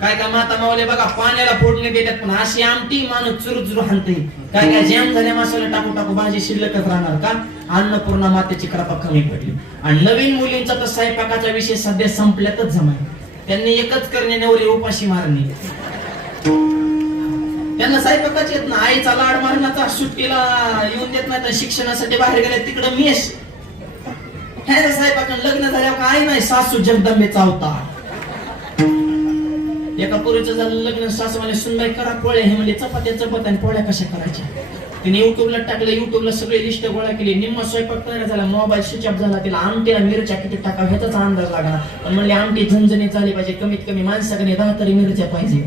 काय काय माता मावले बघा पाण्याला फोडणे देतात, पण अशी आमटी माणूस चुरचुर हाणते. काय काय जॅम झाल्या मसाला टाकू टाकू भाजी शिल्लकच राहणार का? अन्नपूर्णा मातेची कृपा कमी पडली. आणि नवीन मुलींचा तर स्वयंपाकाचा विषय सध्या संपल्यातच जमाय. त्यांनी एकच करणे, नवरे उपाशी मारणे. त्यांना स्वयंपाकाच येत ना. आईचा लाड मारण्याचा, सुट्टीला येऊन देत नाही, तर शिक्षणासाठी बाहेर गेले तिकडं मेस. ह्या स्वयंपाक लग्न झाल्यावर आई नाही, सासू जगदंबेचा अवतार. एका पोरीचं झालं लग्न, सासू म्हणे सुनबाई करा पोळ्या. हे म्हणजे चपात्या आणि पोळ्या कशा करायच्या. तिने युट्यूबला टाकलं, युट्यूबला सगळे लिस्ट गोळा केली. निम्मा स्वयंपाक तयार झाला, मोबाईल स्विच ऑफ झाला. तिला आमटीला मिरच्या किती टाका ह्याचा अंदाज लागला. पण म्हणले आमटी झणझणीत झाली पाहिजे, कमीत कमी माणसाकडे 10 तरी मिरच्या पाहिजे.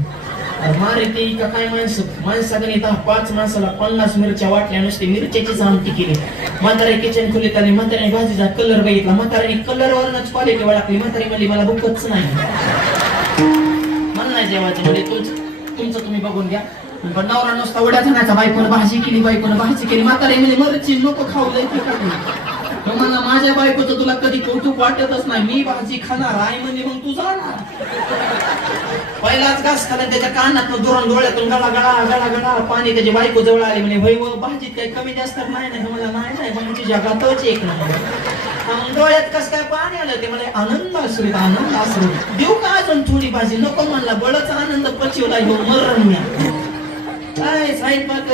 मारे ते का काय माणसाकडे 5 माणसाला 50 मिरच्या वाटल्या, नुसती मिरच्याचीच आमटी केली. म्हातारे किचन खोलीत आली, म्हाताऱ्याने भाजीचा कलर बघितला, म्हाताऱ्याने कलर वरनच क्वालिटी ओळखली. म्हातारी म्हणली मला भूकच नाही, मला नाही जेवायचं. म्हणजे तुमचं तुम्ही बघून घ्या. पण नवरा नुसता उड्या खाण्याचा, बायकोनं भाजी केली, बायकोनं भाजी केली. म्हातारे म्हणजे मरची नको खाऊ लय मला माझ्या बायकोचं तुला कधी कौतुक वाटतच नाही. मी भाजी खाणार आई म्हणजे मग तू जाणार. पहिलाच घास खाला, त्याच्या कानात दुरून डोळ्यातून गळा गळा गळा गळा पाणी. त्याची बायको जवळ आली म्हणे भाई भाजीत काही कमी जास्त नाही ना. मला नाही भाजी जगातच एक नंबर. डोळ्यात कस काय पाणी आलं ते मला आनंद असू आनंद असू. देऊ का अजून थोडी भाजी? नको म्हणला. बळच आनंद पचिवला मरण. काय स्वयंपाक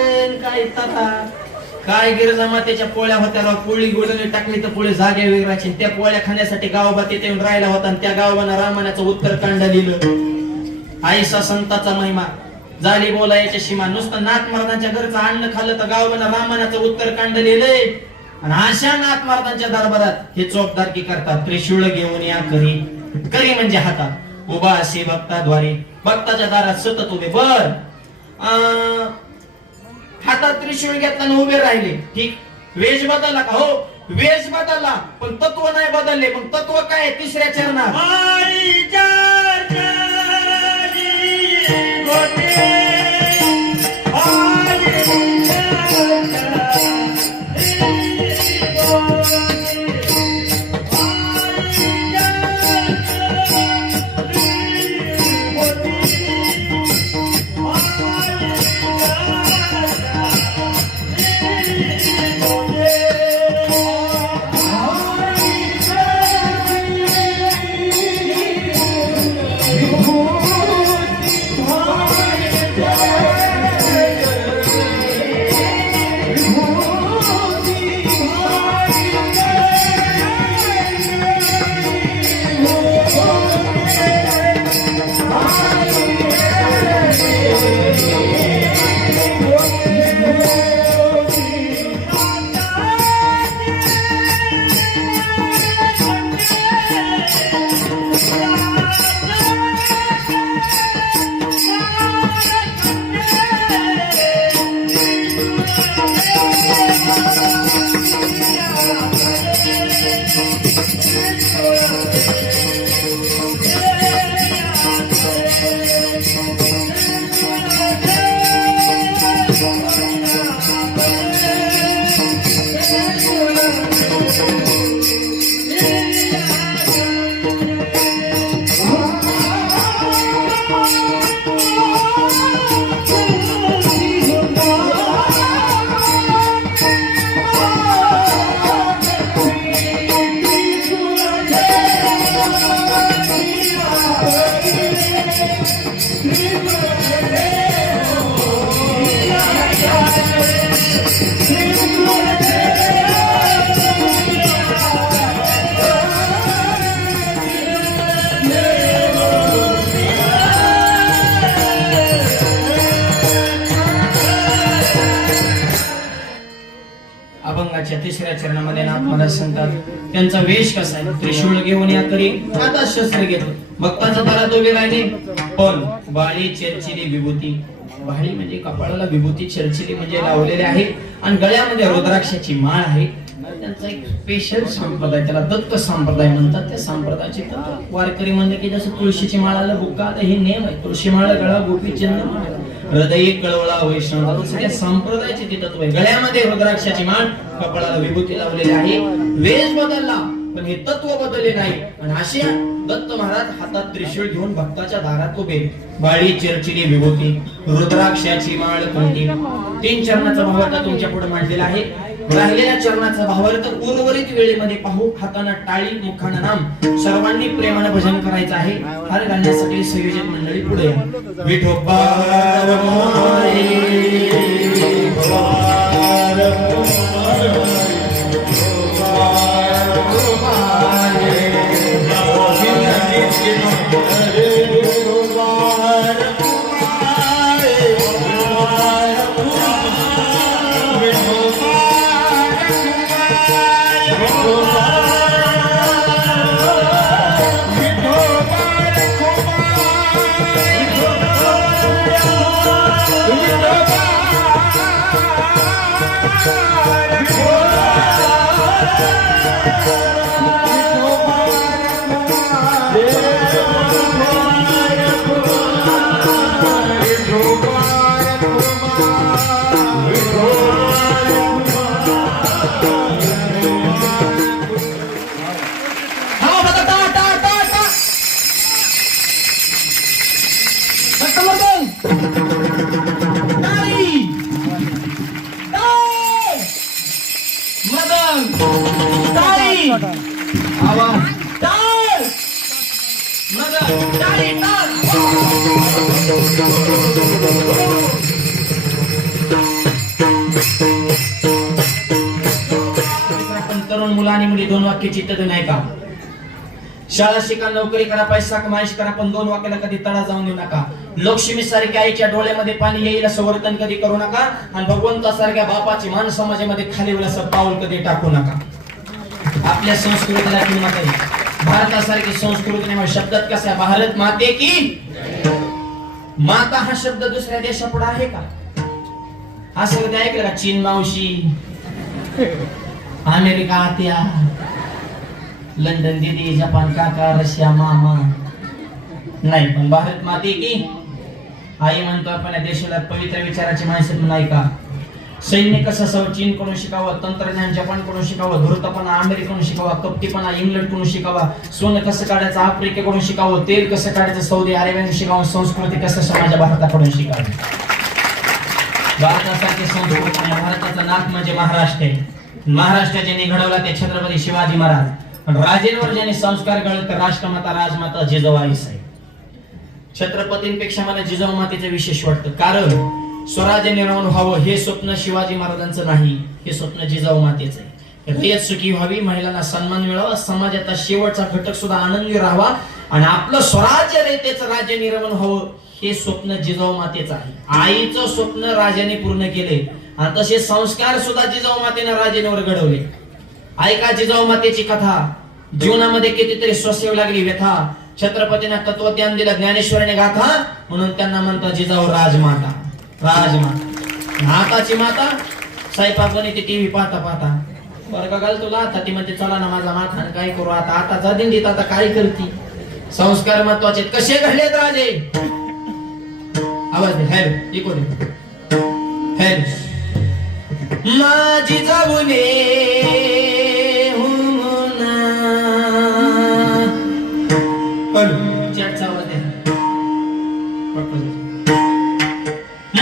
काय तथा काय गिरजा मातेच्या पोळ्या होत्या राव. पोळी गोडणी टाकली तर पोळी जागे वेगळाची. त्या पोळ्या खाण्यासाठी गावोबा तिथे येऊन राहिला होता. आणि त्या गावानं रामायणाचं उत्तरकांड लिहिलं. आईसा संताचा महिमा झाली बोलायच्या सीमा. नुसतं नाथ महाराजांच्या घरचं अन्न खाल्लं तर गावोबानं रामायणाचं उत्तरकांड लिहिलंय. आणि अशा नाथ महाराजांच्या दरबारात हे चोपदारकी करतात. त्रिशूळ घेऊन या करी. करी म्हणजे हातात उभा असे भक्ताद्वारे. भक्ताच्या दारात सतत उभे. बर हातात त्रिशूळ घेतला उभे राहिले. ठीक, वेश बदलला का? हो वेश बदलला, पण तत्व नाही बदलले. मग तत्व काय? तिसऱ्या चरणात अभंगाच्या तिसऱ्या चरणामध्ये नाथ महाराज सांगतात त्यांचा वेश कसा आहे. त्रिशूळ घेऊन या करी आता शस्त्र घेतो. भक्ताच्या दारात उभे राहिले, पण बाळी चर्चिली विभूती. बाळी म्हणजे कपाळाला विभूती, चर्चिली म्हणजे लावलेले आहे. आणि गळ्यामध्ये रुद्राक्षाची माळ आहे. त्यांचा एक स्पेशल संप्रदाय, त्याला दत्त संप्रदाय म्हणतात. त्या संप्रदायाचे वारकरी म्हणले की जसं तुळशीची माळाला बुक्का, हे नेम आहे. तुळशी माळ गळा गोपीचंद हृदय कळवळा वैष्णव, सगळ्या संप्रदायाचे ते तत्व आहे. गळ्यामध्ये रुद्राक्षाची माळ, कपाळाला विभूती लावलेली आहे. वेश बदलला, पण हे तत्व बदलले नाही. आणि असे दत्त महाराज हातात त्रिशूळ घेऊन भक्ताच्या दारात उभे. बाळी चिरचिरी विभूती, रुद्राक्षाची माळ कोणती, 3 चरणाचा भावार्थ तुमच्या पुढे मांडलेला आहे. राहिलेल्या चरणाचा भावार्थ उर्वरित वेळेमध्ये पाहू. हाताना टाळी, मुखाना नाम, सर्वांनी प्रेमाने भजन करायचं आहे. हार घालण्यासाठी संयोजक मंडळी पुढे या. विठोबा तरुण मुलं आणि मुली 2 वाक्य चित्त नाही का? शाळा शिका, नोकरी करा, पैसा कमाईश करा, पण 2 वाक्याला कधी तडा जाऊन देऊ नका. लक्ष्मी सारख्या आईच्या डोळ्यामध्ये पाणी येईल असं वर्तन कधी करू नका. आणि भगवंतासारख्या बापाची मान समाजामध्ये खाली होईल असं पाऊल कधी टाकू नका. आपल्या संस्कृतीला किंमत आहे. भारतासारखी संस्कृती नाही. शब्दात कसा आहे? भारत माते की माता हा शब्द दुसऱ्या देशापुढे आहे का? असं कधी ऐकलं का? चीन मावशी, अमेरिका आत्या, लंडन दीदी, जपान काका, रशिया मामा नाही. पण भारत माते की आई म्हणतो आपण. या देशाला पवित्र विचाराची माणसं नाही का? सैन्य कसं असावं? चीन कडून शिकावं, तंत्रज्ञान जपान कडून शिकावं, धूर्तपणा अमेरिकेकडून शिकावा, कपटीपणा इंग्लंड कडून शिकावा, सोनं कसं काढायचं आफ्रिकेकडून शिकावं, तेल कसं काढायचं सौदी अरेबियाकडून शिकावं, संस्कृती कसं समाजा भारताकडून शिकावी. भारतासारखी संस्कृती नाही. भारताचं नाक म्हणजे महाराष्ट्र आहे. महाराष्ट्र ज्यांनी घडवला ते छत्रपती शिवाजी महाराज. राजेंवर ज्यांनी संस्कार घडवले तर राष्ट्रमाता राजमाता जिजाऊ साहेब. छत्रपतींपेक्षा मला जिजाऊ मातेचं विशेष वाटतं. कारण स्वराज्य निर्माण व्हावं हे स्वप्न शिवाजी महाराजांचं नाही, हे स्वप्न जिजाऊ मातेचं आहे. रयत सुखी व्हावी, महिलांना सन्मान मिळावा, समाजाचा शेवटचा घटक सुद्धा आनंदी राहावा आणि आपलं स्वराज्य रयतेचं राज्य निर्माण व्हावं हे स्वप्न जिजाऊ मातेचं आहे. आईचं स्वप्न राजाने पूर्ण केले आणि तसे संस्कार सुद्धा जिजाऊ मातेने राजेंवर घडवले. ऐका जिजाऊ मातेची कथा. जीवनामध्ये कितीतरी सोसावी लागली व्यथा. छत्रपतींना तत्वज्ञान दिलं, ज्ञानेश्वराने गाथा, म्हणून त्यांना म्हणतात जिजाऊ राजमाता. राजमाता, हाताची माता. स्वयंपाक बनवते टीव्ही पाहता पाहता. बरं का घाल तुला आता? ती म्हणते चला ना माझा माथा, काय करू आता? आता जा दिंडीत, आता काय करती? संस्कार महत्वाचे. कसे घडलेत राजे? आवाज दे. हॅलो, इकडे हॅलो. माझी जाऊने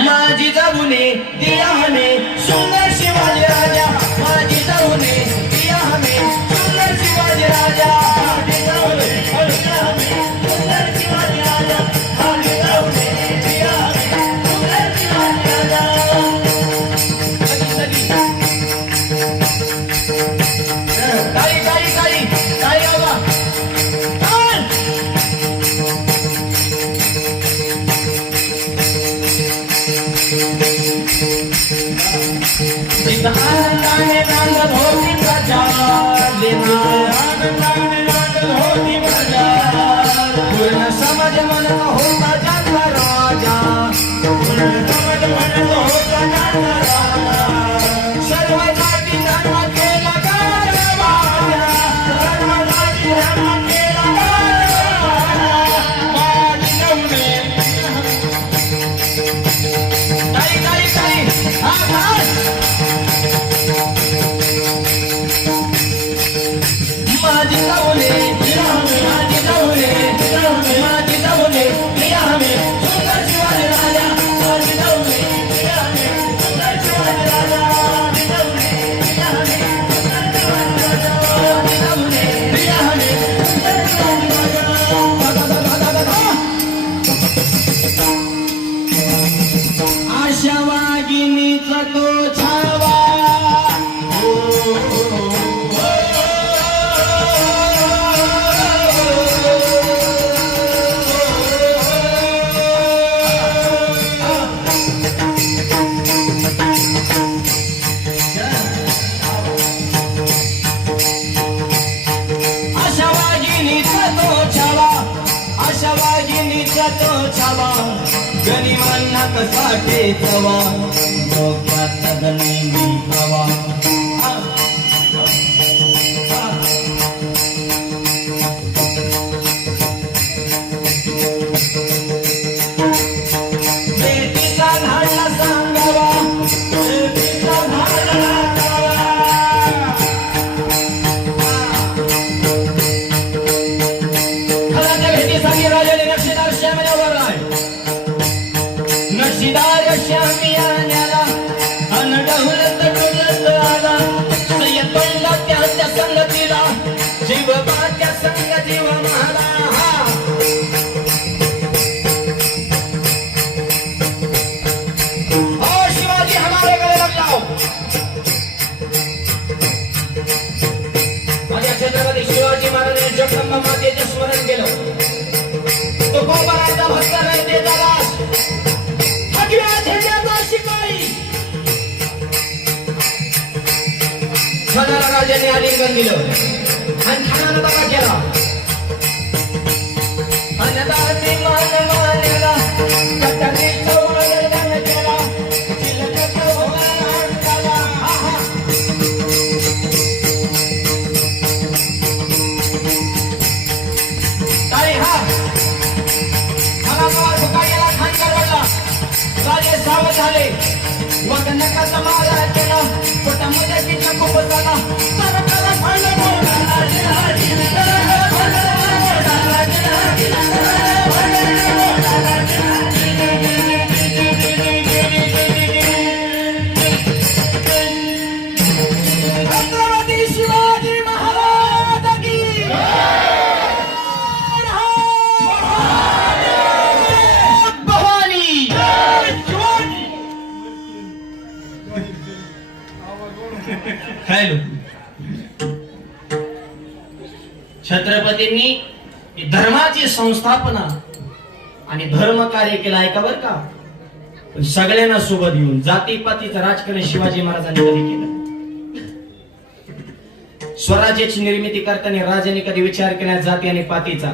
माझी जाऊने दिया हमें सुंदर शिवाजी राजा. माझी जाऊने दिया हमें सुंदर शिवाजी राजा. माझी जाऊने दिया हमें सुंदर शिवाजी राजा. माझी जाऊने दिया हमें सुंदर शिवाजी राजा. ताली ताली ताली ताली बाबा. आनंदाने नांदत होती प्रजा, आनंदाने नांदत होती प्रजा. पूर्ण समाज म्हणत होता जाता राजा, पूर्ण समाज म्हणत होता जाता राजा. सर्व जाती धर्म केला कारभार, सर्व जाती धर्म केला कारभार. माझी जाऊने ताई ताई ताई आभार. माझी जाऊने माझी जाऊने माझी जाऊने प्रिया हमे सुंदर शिवाजी राजा माझी जाऊने प्रिया हमे सुंदर शिवाजी राजा माझी जाऊने प्रिया हमे सुंदर शिवाजी राजा माझी जाऊने प्रिया हमे सुंदर शिवाजी राजा आशा वागिनीचा तो छावा तो छावा गनिमांना कसा टेचवा डोक्यात गणी हवा बेटीचा धाडला सांगावा बेटीचा धाडला खराच्या भेटीसाठी राजाने नक्षीदार श्यामल्यावर आहे नक्षीदार श्यामियाला अनडहुलत डुलत आला सय्यदला त्याच्या संगतीला जीव बाच्या संग जीव महाला ओ शिवाजी हमारे गले लग जाओ माझ्या छत्रपती शिवाजी महाराजांनी जगदंबा मातेचे स्मरण केलं तो गोपाळाचा भक्त नाही ते दास हटव्या झेंड्याचा शिपाई खानाला राजाने आलिंगन दिलं आणि खानानं दगा केला अन्नदाते मान मानेला कट्टारीचा वादन केला चिलकत होणार झाला ताई हा खानावर भुकायला खानकर बोलला राजे सावध झाले मग नकाचा मारा केला पोटामध्ये तिच्या कुंभसाला सरकारला फाळलं छत्रपती शिवाजी महाराज की भवानी हॅलो छत्रपतींनी धर्माची संस्थापना आणि धर्म कार्य केलं आहे का बर का पण सगळ्यांना सोबत घेऊन जातीपातीचं राजकारण शिवाजी महाराजांनी कधी केलं स्वराज्याची निर्मिती करताना राजाने कधी विचार केला जाती आणि पातीचा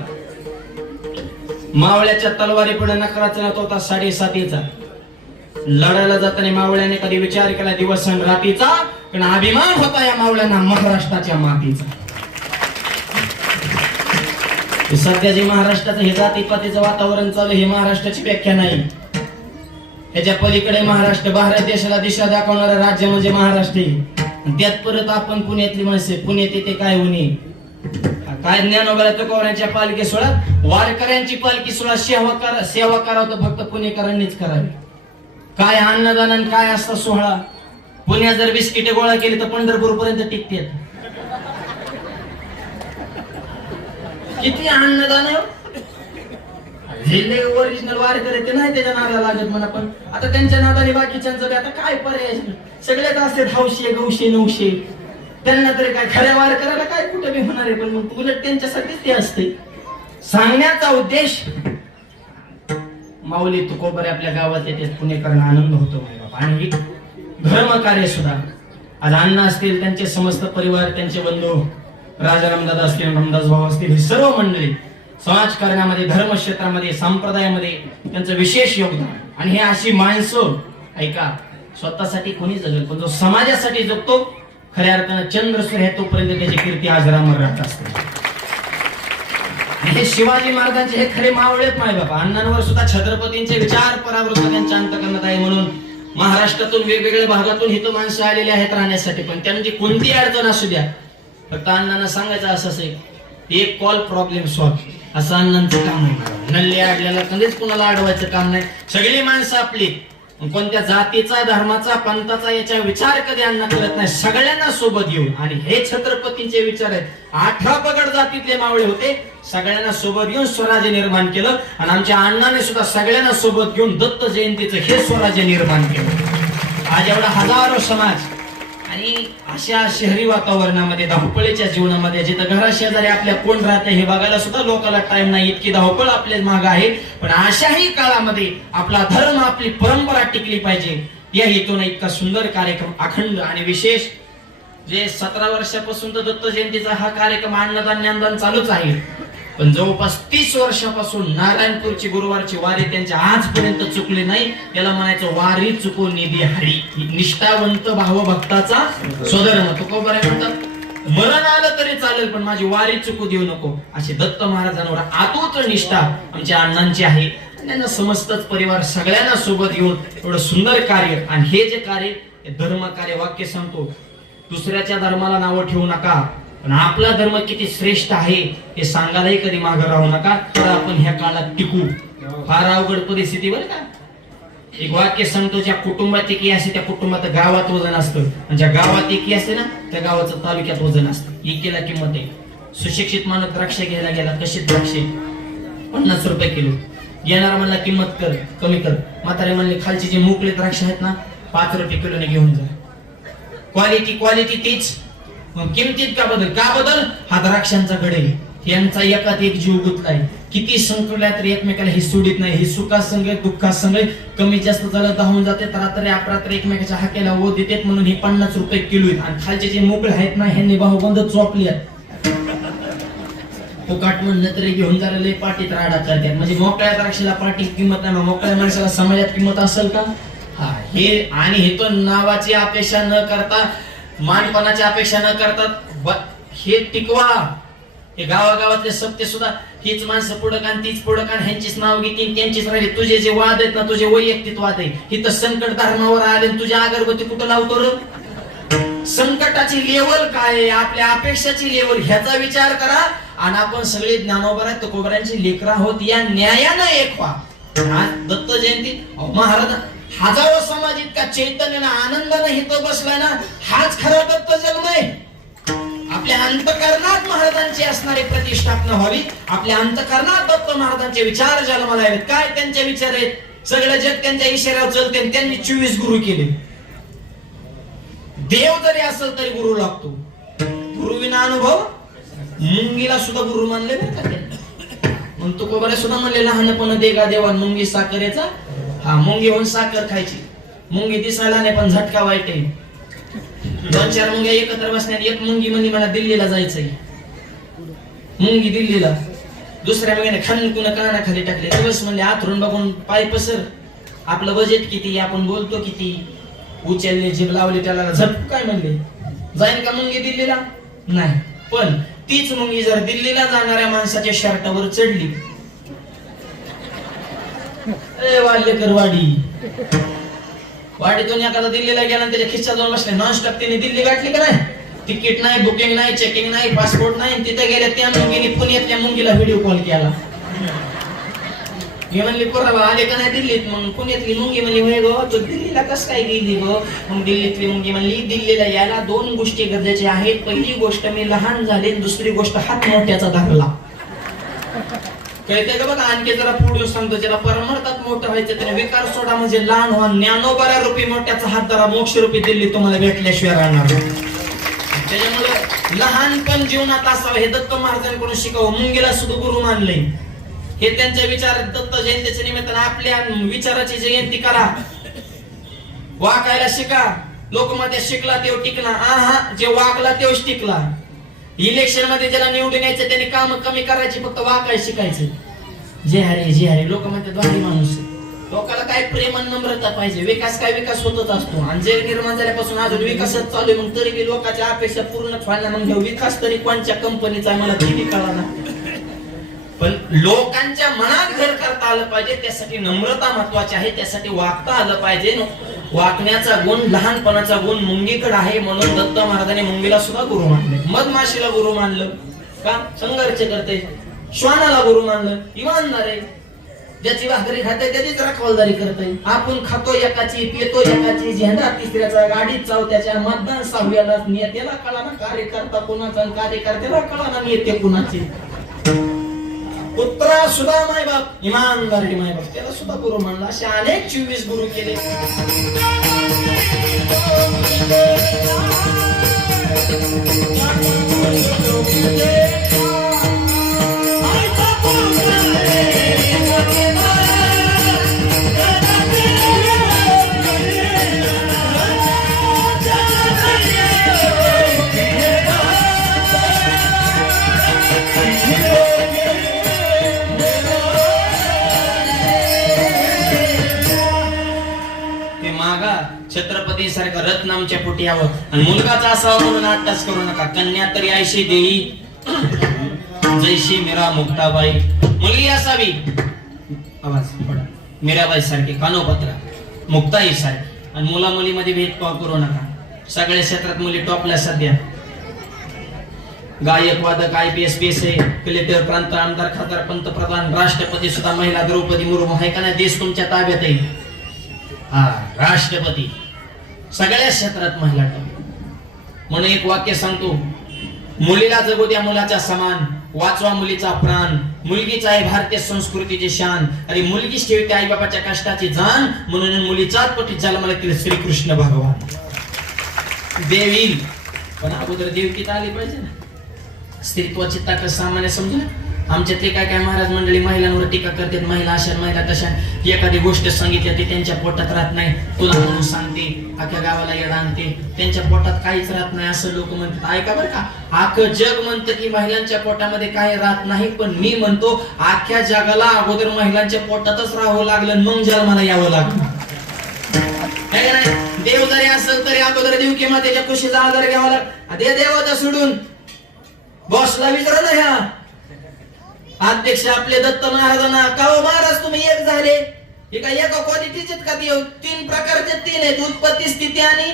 मावळ्याच्या तलवारी पुढे नकराचा होता 7.5 लढायला जाताना मावळ्याने कधी विचार केला दिवस आणि रात्रीचा पण अभिमान होता या मावळ्यांना महाराष्ट्राच्या मातीचा सध्या जे महाराष्ट्राचं हे जातीपातीचं वातावरण चालू हे महाराष्ट्राची व्याख्या नाही ह्याच्या पलीकडे महाराष्ट्र भारत देशाला दिशा दाखवणारं राज्य म्हणजे महाराष्ट्र आहे त्यात परत आपण पुण्यातली माणसे पुण्यात येते काय होणे काय ज्ञानोबाला तुकोबारांच्या पालखी सोहळा वारकऱ्यांची पालखी सोहळा सेवा करावं तर फक्त पुणेकरांनीच करावी काय अन्नदान आणि काय असतं सोहळा पुण्यात जर बिस्किटे गोळा केली तर पंढरपूर पर्यंत टिकते किती अन्नदान जिल्हे ओरिजिनल वारकरी ते नाही त्याच्या नादाला लागत म्हणा पण आता त्यांच्या नादाने बाकीच्यांचं आता काय पर्याय सगळ्यात असते हौशे गौशे नऊशे त्यांना तरी काय खऱ्या वारकऱ्याला काय कुठे बी होणार आहे पण मग उलट त्यांच्यासाठीच ते असते सांगण्याचा उद्देश माऊली तुकोबारे आपल्या गावात येते पुणेकरांना आनंद होतो आणि धर्म कार्य सुद्धा आज अण्णा असतील त्यांचे समस्त परिवार त्यांचे बंधू राजा रामदादा असतील रामदास भाऊ असतील हे सर्व मंडळी समाजकारणामध्ये धर्म क्षेत्रामध्ये संप्रदायामध्ये त्यांचं विशेष योगदान आणि हे अशी माणसं ऐका स्वतःसाठी कोणी जगत पण जो समाजासाठी जगतो खऱ्या अर्थानं चंद्र सूर्य तोपर्यंत त्याची कीर्ती आजरामर राहत असते हे शिवाजी महाराजांचे हे खरे मावळेत माय बाबा अण्णांवर सुद्धा छत्रपतींचे विचार परावृत्त त्यांच्या अंतकरणात आहे म्हणून महाराष्ट्रातून वेगवेगळ्या भागातून इथं माणसं आलेली आहेत राहण्यासाठी पण त्यांची कोणती अडचण असू द्या फक्त अण्णांना सांगायचं असं एक कॉल प्रॉब्लेम सॉल्व असं अण्णांचं काम आहे. नल्ले आडल्याला कधीच कुणाला अडवायचं काम नाही. सगळी माणसं आपली, कोणत्या जातीचा धर्माचा पंथाचा याचा विचार कधी अण्णा करत नाही. सगळ्यांना सोबत घेऊन, आणि हे छत्रपतींचे विचार आहेत. 18 पगड जातीतले मावळे होते, सगळ्यांना सोबत घेऊन स्वराज्य निर्माण केलं. आणि आमच्या अण्णाने सुद्धा सगळ्यांना सोबत घेऊन दत्त जयंतीचं हे स्वराज्य निर्माण केलं. आज एवढा हजारो समाज, आणि अशा शहरी वातावरणामध्ये धावपळीच्या जीवनामध्ये जिथं घराशेजारी आपल्या कोण राहते हे बघायला सुद्धा लोकांना टाइम नाही, इतकी धावपळ आपल्या माग आहे. पण अशाही काळामध्ये आपला धर्म, आपली परंपरा टिकली पाहिजे या हेतून इतका सुंदर कार्यक्रम अखंड आणि विशेष जे 17 वर्षापासून तर दत्त जयंतीचा हा कार्यक्रम अन्नदान ज्ञानदान चालूच आहे. पण जवळपास 30 वर्षापासून नारायणपूरची गुरुवारची वारी त्यांच्या आजपर्यंत चुकली नाही. त्याला म्हणायचं वारी चुको निधी हरी, निष्ठावंत भावभक्ताचा स्वधर्म. तुकोबा म्हणतात मरण आलं तरी चालेल पण माझी वारी चुकू देऊ नको, अशी दत्त महाराजांवर अतूट निष्ठा आमच्या अण्णांची आहे. त्यांना समस्तच परिवार सगळ्यांना सोबत घेऊन एवढं सुंदर कार्य, आणि हे जे कार्य धर्म कार्य, वाक्य सांगतो दुसऱ्याच्या धर्माला नावं ठेवू नका, पण आपला धर्म किती श्रेष्ठ आहे हे सांगायलाही कधी मागे राहू नका. तर आपण ह्या काळात टिकू. फार अवघड परिस्थिती बरं का. एक वाक्य सांगतो, ज्या कुटुंबात एकी असते त्या कुटुंबात गावात वजन असतं, आणि ज्या गावात एकी असते ना त्या गावाचं तालुक्यात वजन असतं. एकीला किंमत आहे. सुशिक्षित माणूस द्राक्ष घ्यायला गेला, कशी द्राक्षे 50 रुपये किलो. घेणारा म्हणला किंमत कर, कमी कर. म्हातारे म्हणले खालचे जे मोकळे द्राक्ष आहेत ना 5 रुपये किलोने घेऊन जा. क्वालिटी तीच, मग किमतीत का बदल हा द्राक्षांचा गडे. यांचा एकात एक जीव गुंतलाय. किती संकट आहे तरी एकमेकाला हे सोडित नाही. हे सुखासंग दुःखासंग कमी जास्त झालं धावून जाते, रात्री अपरात्री एकमेकाच्या हाकेला ओ देतात. म्हणून हे 50 रुपये किलो आहेत. आणि खालचे जे मोकळे आहेत ना ह्यांनी बाहुबंद चोपली आहेत. फुकाट म्हणलं तरी घेऊन झालेले पाठीत राडा करतात. म्हणजे मोकळ्या द्राक्षाला पाठी किंमत नाही, मोकळ्या माणसाला समाजात किंमत असेल का? हा हे, आणि हे तो नावाची अपेक्षा न करता, मानपणाची अपेक्षा न करता हे टिकवा. हे गावागावातले सत्य सुद्धा हीच माणसं पुढं आणि तीच पुढं ह्यांचीच नाव घेतील, त्यांचीच राहिली. तुझे जे वाद आहेत ना, तुझे वैयक्तिक वाद आहे. ही तर संकट धर्मावर आले, तुझ्या अगरबत्ती कुठं लावतो रे? संकटाची लेवल काय आहे, आपल्या अपेक्षाची लेवल, ह्याचा विचार करा. आणि आपण सगळे ज्ञानोबा तुकोबरांची लेकरं आहोत, या न्यायानं एक व्हा. आज दत्त जयंती महाराज हजारो समाज इतका चैतन्यानं आनंदानं हिथं बसलाय ना, हाच खरा दत्त जन्म आहे. आपल्या अंतकरणात महाराजांची असणारी प्रतिष्ठापना व्हावी. आपल्या अंतकरणात दत्त महाराजांचे विचार जन्माला यावेत. काय त्यांचे विचार आहेत? सगळं जग त्यांच्या इशाऱ्यावर चलते. त्यांनी 24 गुरु केले. देव जरी असेल तरी गुरु लागतो. गुरु विना अनुभव. मुंगीला सुद्धा गुरु मानले बरं का त्यांनी. मग तुकोबा सुद्धा म्हणले लहानपण देगा देवा मुंगी साखरेचा. हा, मुंगी होऊन साखर खायची. मुंगी दिसायला नाही पण झटका वाईट आहे. 2-4 मुंग्या एकत्र बसण्यात एक मुंगी म्हणजे मला दिल्लीला जायचंय. मुंगी दिल्लीला. दुसऱ्या मुंग्याने खानकुन कानाखाली टाकले. दिवस म्हणले आथरून बघून पाय पसर. आपलं बजेट किती, आपण बोलतो किती, उचलले जीभ लावली त्याला झटक. काय म्हणले जाईन का मुंगी दिल्लीला? नाही. पण तीच मुंगी जर दिल्लीला जाणाऱ्या माणसाच्या शर्टावर चढली, वाल्यकर वाडीतून एखादा दिल्लीला गेला त्याच्या खिशात जाऊन बसले, नॉनस्टॉप त्याने दिल्ली गाठली का नाही? तिकीट नाही, बुकिंग नाही, चेकिंग नाही, पासपोर्ट नाही. तिथे गेल्या त्या मुंगीने पुण्यातल्या मुंगीला व्हिडिओ कॉल केला. मी म्हणली पोरा आले का नाही दिल्लीत? मग पुण्यातली मुंगी म्हणली होय गो, तू दिल्लीला कस काय गेली गो? मग दिल्लीतली मुंगी म्हणली दिल्लीला यायला 2 गोष्टी गरजेच्या आहेत. पहिली गोष्ट मी लहान झाले, दुसरी गोष्ट हात मोठ्याचा धरला. कळते का बघा. आणखी जरा पुढे सांगतो, ज्याला परमार्थात मोठं व्हायचं त्याने विकार सोडा, म्हणजे लहान व्हा. ज्ञानोबा रूपी मोठ्याचा हात धरा, मोक्ष रूपी दिल्ली तुम्हाला भेटल्याशिवाय राहणार. त्याच्यामुळे लहानपण जीवनात असावं हे दत्त महाराजांकडून शिकावं. मुंगीला सुद्धा गुरु मानले. हे त्यांचे विचार दत्त जयंतीच्या निमित्तानं आपल्या विचाराची जयंती करा. वाकायला शिका. लोकमत शिकला तेव्हा टिकला. हा, जे वाकला तेव्हाच टिकला. इलेक्शन मध्ये ज्याला निवडून यायचं त्यांनी काम कमी करायची, फक्त वाकाय शिकायचं. जे हरे लोक म्हणतात भारी माणूस. लोकांना काय प्रेम आणि नम्रता पाहिजे. विकास काय विकास होतच असतो. आणि जग निर्माण झाल्यापासून अजून विकासच चालू आहे. मग तरी लोकांच्या अपेक्षा पूर्ण व्हायला, मग विकास तरी कोणत्या कंपनीचा मला किती कळाला. पण लोकांच्या मनात घर करता आलं पाहिजे. त्यासाठी नम्रता महत्वाची आहे. त्यासाठी वागता आलं पाहिजे. वाकण्याचा गुण, लहानपणाचा गुण मुंगीकडे आहे. म्हणून दत्त महाराजांनी मुंगीला सुद्धा गुरु मानले. मधमाशीला गुरु मानलं. का संघर्ष करते, श्वानाला गुरु मानलं, इमानदार आहे, ज्याची भाकरी खाते त्याचीच रखवालदारी करते. आपण खातो एकाची, पितो एकाची, झेंडा तिसऱ्याचा, गाडीत चावत्याच्या, मतदान सहाव्याला, नेत्याला कळा ना कार्यकर्ता कुणाचा, कार्यकर्त्याला कळा ना नेते कुणाचे. पुत्रा सुद्धा माय बाप, इमानदारी माय बाप, त्याला सुद्धा गुरु मानला. असे अनेक 24 गुरु केले. छत्रपती सारखं रत्न आमच्या पोटी यावं आणि मुलगाचा असावा म्हणून आट्टास करू नका. कन्या तरी आयशी देई जैशी मीरा मुक्ताबाई. मुलगी असावी आवाज पडा मीराबाई सारखी, कानोपत्रा मुक्ताई सारखी. आणि मुला मुलीमध्ये भेदभाव करू नका. सगळ्या क्षेत्रात मुली टॉपला सध्या. गायक, वादक, IPS, PSI, कलेक्टर, प्रांत आमदार, खासदार, पंतप्रधान, राष्ट्रपती सुद्धा महिला. द्रौपदी मुर्मू आहे का नाही? देश तुमच्या ताब्यात आहे. हा राष्ट्रपती. सगळ्या क्षेत्रात महिला टॉप. म्हणून एक वाक्य सांगतो, मुलीला जगू द्या मुलाच्या समान, वाचवा मुलीचा प्राण. मुलगीच आहे भारतीय संस्कृतीची शान. अरे मुलगीच ठेवते आई बाबाच्या कष्टाची जाण. म्हणून मुलीचाच पोटी जन्माला केले श्रीकृष्ण भगवान. देव येईल पण अगोदर देवकीत आली पाहिजे ना. स्त्रीत्वाची ताकद सामान्य समजू. आमच्यातले काय काय महाराज मंडळी महिलांवर टीका करतात, महिला अशा महिला तशा. एखादी गोष्ट सांगितली ती त्यांच्या पोटात राहत नाही, तुला म्हणून सांगते, अख्ख्या गावाला येडा आणते, त्यांच्या पोटात काहीच राहत नाही असं लोक म्हणतात. ऐका बरं का, अख्खं जग म्हणतं की महिलांच्या पोटामध्ये काही राहत नाही, पण मी म्हणतो अख्ख्या जगाला अगोदर महिलांच्या पोटातच राहावं लागलं, मग जन्माला यावं लागलं. देव जरी असेल तरी अगोदर देवकी मातेच्या कुशीचा आधार घ्यावा लागला. दे देवाचा सोडून बॉसला विचारलं ह्या अध्यक्ष आपले दत्त महाराजांना, का हो महाराज तुम्ही एक झाले, हे काय एका क्वालिटीचे का? तीन प्रकारचे तीन आहेत, उत्पत्ती, स्थिती आणि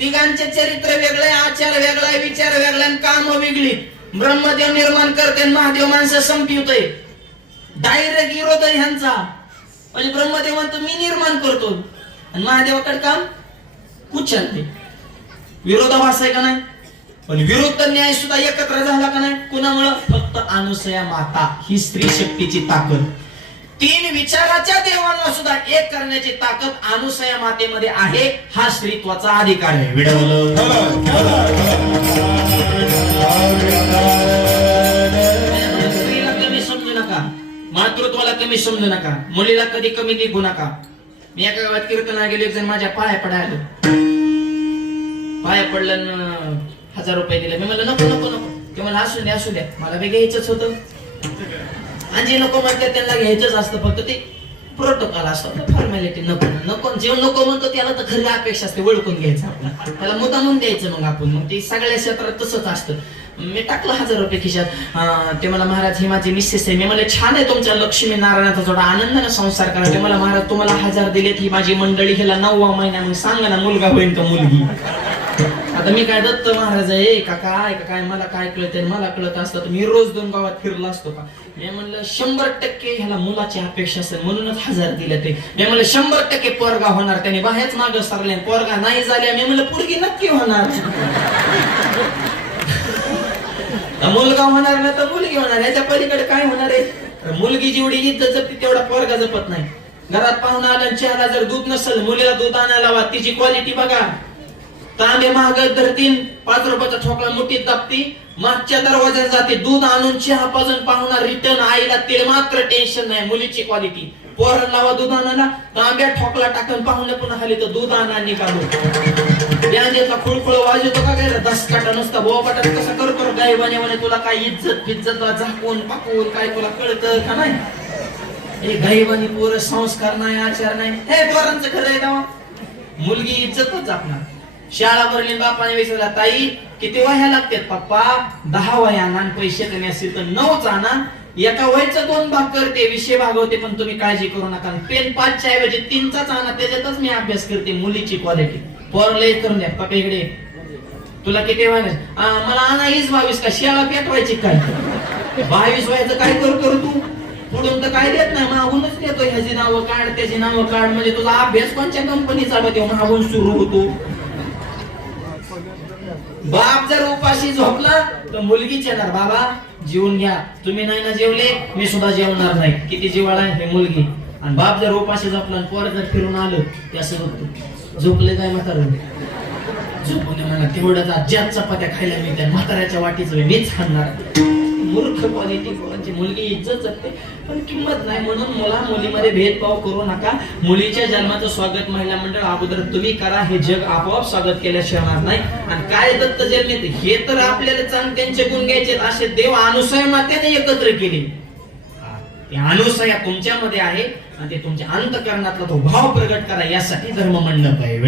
तिघांचे चरित्र वेगळे, आचार वेगळा, विचार वेगळा, काम वेगळी. ब्रह्मदेव निर्माण करते, महादेव माणसं संपवतोय. डायरेक्ट विरोध आहे ह्यांचा. म्हणजे ब्रह्मदेव म्हणतो मी निर्माण करतो आणि महादेवाकडे काम उचलते. विरोधाभास आहे का नाही? पण विरुद्ध न्याय सुद्धा एकत्र झाला का नाही? कुणामुळं? फक्त अनुसया माता ही स्त्री शक्तीची ताकद. तीन विचाराच्या देवांना सुद्धा एक करण्याची ताकद अनुसया मातेमध्ये आहे. हा स्त्रीत्वाचा अधिकार आहे. स्त्रीला कमी समजू नका, मातृत्वाला कमी समजू नका, मुलीला कधी कमी लेखू नका. मी एका गावात कीर्तनाला गेलो, एक जण माझ्या पाया पडायला, पाया पडलं, 1000 रुपये दिले. मी म्हणलं नको नको नको. ते मला असू द्या मला बी घ्यायचंच होतं. आणि जे नको म्हणतात त्यांना घ्यायचंच असतं, फक्त ते प्रोटोकॉल असतं, फॉर्मॅलिटी. नको नको जे नको म्हणतो त्याला तर खरी अपेक्षा असते, ओळखून घ्यायचं आपण, त्याला मुद्दामून द्यायचं. मग आपण मग ते सगळ्या क्षेत्रात तसंच असतं. मी टाकलं 1000 रुपये खिशात. ते मला महाराज ही माझी मिसेस आहे. मी म्हणलं छान आहे तुमच्या लक्ष्मी नारायणाचा थोडा आनंदाने संसार करा. ते मला महाराज तुम्हाला 1000 दिलेत, ही माझी मंडळी, हिला 9वा महिना, मग सांगा ना मुलगा होईल का मुलगी? आता मी काय दत्त महाराज आहे का काय मला काय कळतंय? मला कळत असतं तर मी रोज 2 गावात फिरलो असतो का? मी म्हणलं 100% ह्याला मुलाची अपेक्षा असेल म्हणूनच 1000 दिले. ते मी म्हणलं 100% पोरगा होणार. त्याने बाहेरच मागं सरले, पोरगा नाही झाल्या. मी म्हणलं पोरगी नक्की होणार. मुलगा होणार नाही तर मुलगी होणार, याच्या पलीकडे काय होणार आहे? मुलगी जेवढी इज्जत जपते तेवढा पोरगा जपत नाही. घरात पाहुणा आला, चहाला जर दूध नसेल, मुलीला दूध आणायला लावा, तिची क्वालिटी बघा. तांबे महाग धरतील, 5 रुपयाचा ठोकळा मुठीत दाबती, मागच्या दरवाज्यात जाते, दूध आणून चहा पाजून पाहुणा रिटर्न. आईला तेल मात्र टेन्शन नाही. मुलीची क्वालिटी. पोरण लावा दूध आणायला, तांब्या ठोकला टाकून पाहुणे पुन्हा खाली तर दूध आणा निघालो. यांच्यातला खुळखुळ वाजवतो का काय? दसकाटा नुसता बोबाटात कसं करतो गाय बने. तुला काय इज्जत झाकून पाकून काय तुला कळतं का नाही? हे गाईबानी पोरं, संस्कार नाही, आचार नाही. हे पोरांचं खरं आहे ना. मुलगी इज्जतच जपणार. शाळा भरली, बापाने विचारला ताई किती वह्या लागतात? पप्पा 10 वह्या आणा. पैसे कमी असतील तर 9च आणा. एका वहीचं 2 भाग करते, विषय भागवते, पण तुम्ही काळजी करू नका. पेन 5च्या ऐवजी 3चाच आणा, त्याच्यातच मी अभ्यास करते. मुलीची क्वालिटी. पोरले करून द्या. पप्पा इकडे तुला किती व्हायला मला आणाहीच 22 का शेळा पेटवायची काय 22 व्हायचं काय करू तू पुढून तर काय देत नाही मागूनच देतो ह्याची नावं काढ त्याची नावं काढ म्हणजे तुझा अभ्यास कोणत्या कंपनीचा तेव्हा मागून सुरू होतो. बाप जर उपाशी झोपला तर मुलगीच येणार बाबा जेवून घ्या तुम्ही नाही ना जेवले मी सुद्धा जेवणार नाही किती जिव्हाळा आहे हे मुलगी. आणि बाप जर उपाशी झोपला आणि पोर जर फिरून आलं ते असं बघतो झोपले काय म्हातारं झोपले मला तेवढ्याच ज्यात चपात्या खायला मिळत्या म्हाताऱ्याच्या वाटीच मीच खाणार. मूर्ख क्वालिटी पोरांची मुलगी इज्जत जगते पण किंमत नाही म्हणून मुला मुलीमध्ये भेदभाव करू नका. मुलीच्या जन्माचं स्वागत महिला मंडळ अगोदर तुम्ही करा हे जग आपोआप स्वागत केल्याशिवाय होणार नाही. आणि काय दत्त जन्मेत हे तर आपल्याला चांग त्यांचे गुण घ्यायचे असे देव अनुसया मातेने एकत्र केले ते अनुसया तुमच्यामध्ये आहे आणि ते तुमच्या अंतःकरणातला तो भाव प्रगट करा यासाठी धर्म मंडप आहे.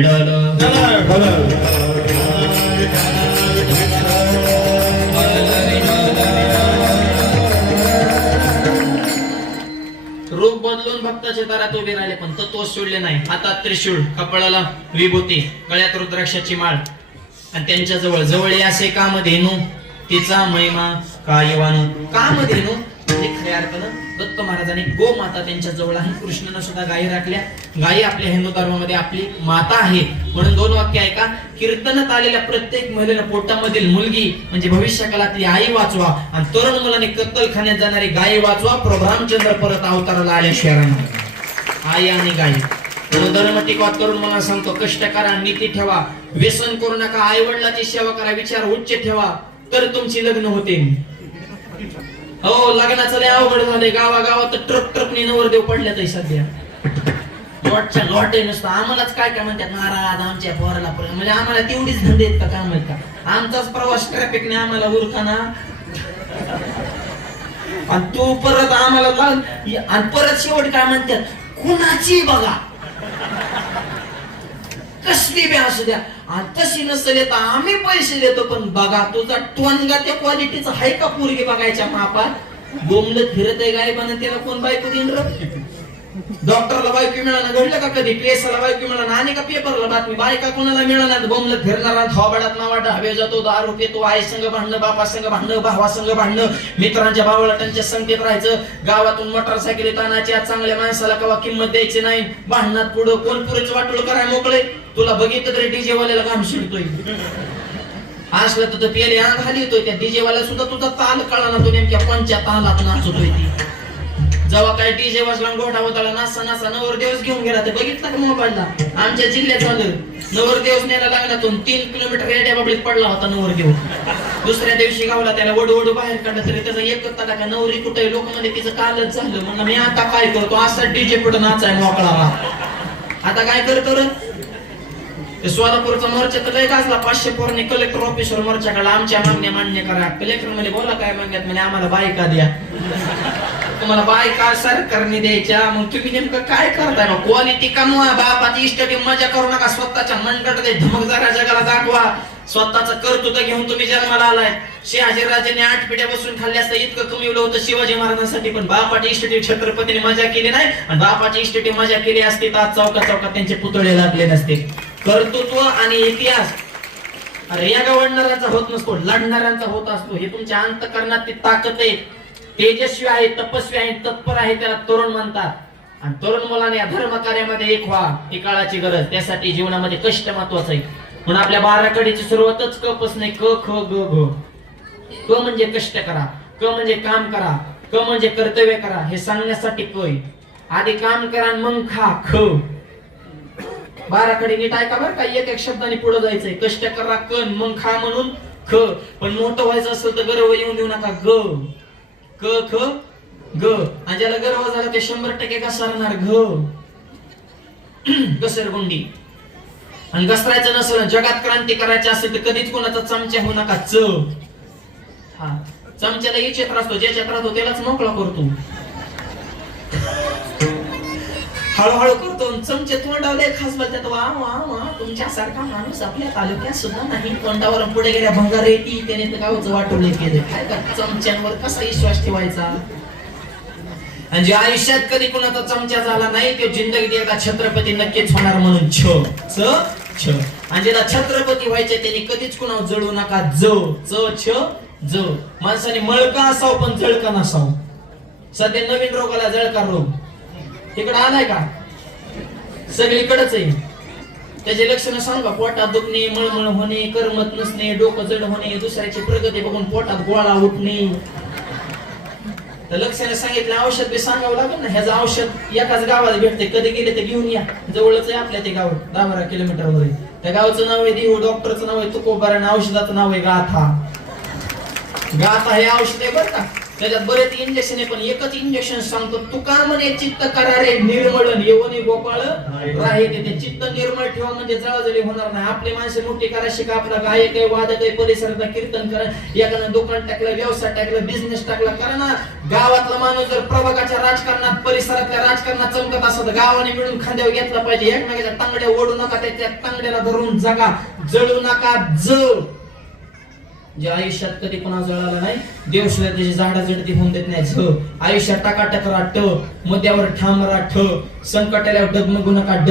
रूप बदलून भक्ताचे दारात उभे राहिले पण तत्व सोडले नाही. हातात त्रिशूळ कपाळाला विभूती गळ्यात रुद्राक्षाची माळ आणि त्यांच्या जवळ असे कामधेनू तिचा महिमा कायवानू. कामधेनू म्हणजे खऱ्या अर्थानं दत्त महाराजांनी गोमाता त्यांच्या जवळ आहे. कृष्णानं सुद्धा गायी राखल्या. गायी आपल्या हिंदू धर्मामध्ये आपली माता आहे म्हणून 2 वाक्य ऐका. कीर्तनात आलेल्या प्रत्येक महिलेला पोटामधील मुलगी म्हणजे भविष्य काळातली आई वाचवा आणि तरुण मुलाने कत्तलखान्यात जाणारी गायी वाचवा. प्रभू रामचंद्र परत अवताराला आल्याशिवाय आई आणि गायी म्हणून धर्म टिकवा. तरुण मला सांगतो कष्ट करा नीती ठेवा व्यसन करू नका आई वडिलाची सेवा करा विचार उच्च ठेवा तर तुमची लग्न होते. हो लग्नाचं लय अवघड झालंय गावागावात ट्रकने नवरदेव पडल्यात सध्या लॉटच्या लॉट आहे नुसतं. आम्हालाच काय काय म्हणतात महाराज आमच्या पोराला म्हणजे आम्हाला तेवढीच धंदे आहेत का काय माहित का आमचाच प्रवास ट्रॅफिकने आम्हाला उरकाना आणि तू परत आम्हाला आणि परत शेवट काय म्हणतात कुणाची बघा कसली बी असू द्या आणि तशी नसेल येत आम्ही पैसे देतो पण बघा तुझा टोनगा त्या क्वालिटीचा आहे का पोरगी बघायच्या मापात बोंबलत फिरत आहे गायबानं त्याला कोण बायको देईन र. डॉक्टरला बायको मिळाला घडलं का कधी पेसाला बायको मिळाला आणि का पेपरला बातमी बायका कोणाला मिळणार बोंबलत फिरणारा थोबाडात नावाट हवे जातो दारू पितो आई संघ भांडणं बापा संघ भांडणं भावा संघ भांडणं मित्रांच्या भावलाटांच्या संगतीत राहायचं गावातून मोटरसायकली तानाची आज चांगल्या माणसाला कवा किंमत द्यायची नाही भांडणात पुढं कोण पुरेच वाटोळ करायला मोकळे तुला बघितलं तरी डीजे वाल्याला काम शिरतोय असलं तर पेले अंग खाली येतोय त्या डीजे वाला सुद्धा तुझा ताल कळला तो नेमक्या कोणच्या तालात नाचतोय ती. जेव्हा काय डीजे वाजला गोठा होताला नासा नासा नवरदेवस घेऊन गेला ते बघितलं का मोबाईलला आमच्या जिल्ह्यात झालं नवरदेवस न्यायला लागला तो 3 किलोमीटर रेड्या बाबळीत पडला होता नवरदेव. दुसऱ्या दिवशी गावला त्याला वडू बाहेर काढलं तरी त्याचा एकच तडा का नवरी कुठे लोक म्हणजे तिचं कालच झालं म्हणलं मी आता काय करतो असा डीजे पुढे नाचाय मोकळा आता काय करतो रे ते सोलापूरचा मोर्चा तर लय गाजला 500 पोरांनी कलेक्टर ऑफिसवर मोर्चा काढला आमच्या मागण्या मान्य करा. कलेक्टर मध्ये बोला काय मागण्यात म्हणजे आम्हाला बायका द्या तुम्हाला बायका सरकारने द्यायच्या मग तुम्ही नेमकं काय करताय मग क्वालिटी कमवा बापाची इस्टेटी मजा करू नका स्वतःच्या मनगट धमक जरा जगाला दाखवा स्वतःचं कर्तृत्व घेऊन तुम्ही जन्माला आलाय. शहाजीराजांनी 8 पिढ्या बसून खाल्ल्या असता इतकं कमवलं होतं शिवाजी महाराजांसाठी पण बापाची इस्टेटी छत्रपतीने मजा केली नाही आणि बापाची इस्टेटी मजा केली असती तर आज चौका चौकात त्यांचे पुतळे लागले नसते. कर्तृत्व आणि इतिहास अरे या गवडणाऱ्यांचा होत नसतो लढणाऱ्यांचा होत असतो. हे तुमच्या अंतःकरणात ती ताकद आहे तेजस्वी आहे तपस्वी आहे तत्पर आहे त्याला तरुण म्हणतात. आणि तरुण मुलाने या धर्म कार्यामध्ये एक व्हा ही काळाची गरज त्यासाठी जीवनामध्ये कष्ट महत्वाचं आहे. म्हणून आपल्या 12 कडीची सुरुवातच क पासून नाही क ख ग घ. क म्हणजे कष्ट करा क म्हणजे काम करा क म्हणजे कर्तव्य करा हे सांगण्यासाठी क आधी काम करा मग खा ख. 12 कडे नीट ऐका बरं का एक एक शब्दाने पुढे जायचंय कष्ट करा कन मग खा म्हणून ख. पण मोठं व्हायचं असेल तर गर्व येऊन देऊ नका ग क ख ग. आणि ज्याला गर्व झाला ते 100% घसरणार घ घसरगुंडी. आणि घसरायचं नसेल जगात क्रांती करायची असेल तर कधीच कोणाचा चमचा होऊ नका च. हा चमच्याला ही क्षेत्र असतो जे क्षेत्र असतो त्यालाच मोकळा करतो हळूहळू करतो चमचे तोंडावले खास बोलतात वा वा वा तुमच्यासारखा माणूस आपल्या तालुक्यात सुद्धा नाही. तोंडावर पुढे गेल्या भंगार येते त्याने तर गावचं वाटवलं केलं काय का चमच्यांवर कसा विश्वास ठेवायचा. आणि जे आयुष्यात कधी कोणाचा चमचा झाला नाही ते जिंदगीत एकदा छत्रपती नक्कीच होणार म्हणून छ छ आणि ज्याला छत्रपती व्हायचे त्यांनी कधीच कुणावर जळू नका. ज च छ ज. माणसाने मळका असावं पण जळका नसावं. सध्या नवीन रोगाला जळका रोग इकडे आलाय का? सगळीकडेच आहे. त्याचे लक्षण सांगा. पोटात दुखणे, मळमळ होणे, करमत नसणे, डोकं जड होणे, दुसऱ्याची प्रगती बघून पोटात गोळा उठणे. तर लक्षणे सांगितलं. औषध बी सांगावं लागेल ना. ह्याचं औषध एकाच गावात भेटते. कधी गेले तर घेऊन या. जवळच आहे आपल्या ते गाव 10-12 किलोमीटरवर. त्या गावचं नाव आहे देहू. डॉक्टरचं नाव आहे तुकोबार आणि औषधाचं नाव आहे गाथा. गाथा हे औषध आहे बरं का. त्याच्यात बरेच इंजेक्शन आहे पण एकच इंजेक्शन सांगतो. तुका म्हणे चित्त करारे निर्मळन येवने गोपाळ राहे. ते चित्त निर्मळ ठेवा म्हणजे जळजळी होणार नाही. आपली माणसे मोठी करा. शिका. आपला गायक आहे, वादक आहे, परिसरात कीर्तन करा. एकानं दुकान टाकलं, व्यवसाय टाकलं, बिझनेस टाकला. कारण गावातला माणूस जर प्रभागाच्या राजकारणात, परिसरातल्या राजकारणात चमकत असत तर गावाने मिळून खांद्यावर घेतला पाहिजे. एकमेकाच्या तांगड्या ओढू नका. त्याच्या तांगड्याला धरून जगा. जळू नका. जळ जे आयुष्यात कधी कोणा जळाला नाही देव सुद्धा त्याची झाडाझडती होऊन देत नाही. झ आयुष्यात टाकाटक राहा. ट मुद्द्यावर ठाम राहा. ठ संकट आल्यावर डगमगू नका. ड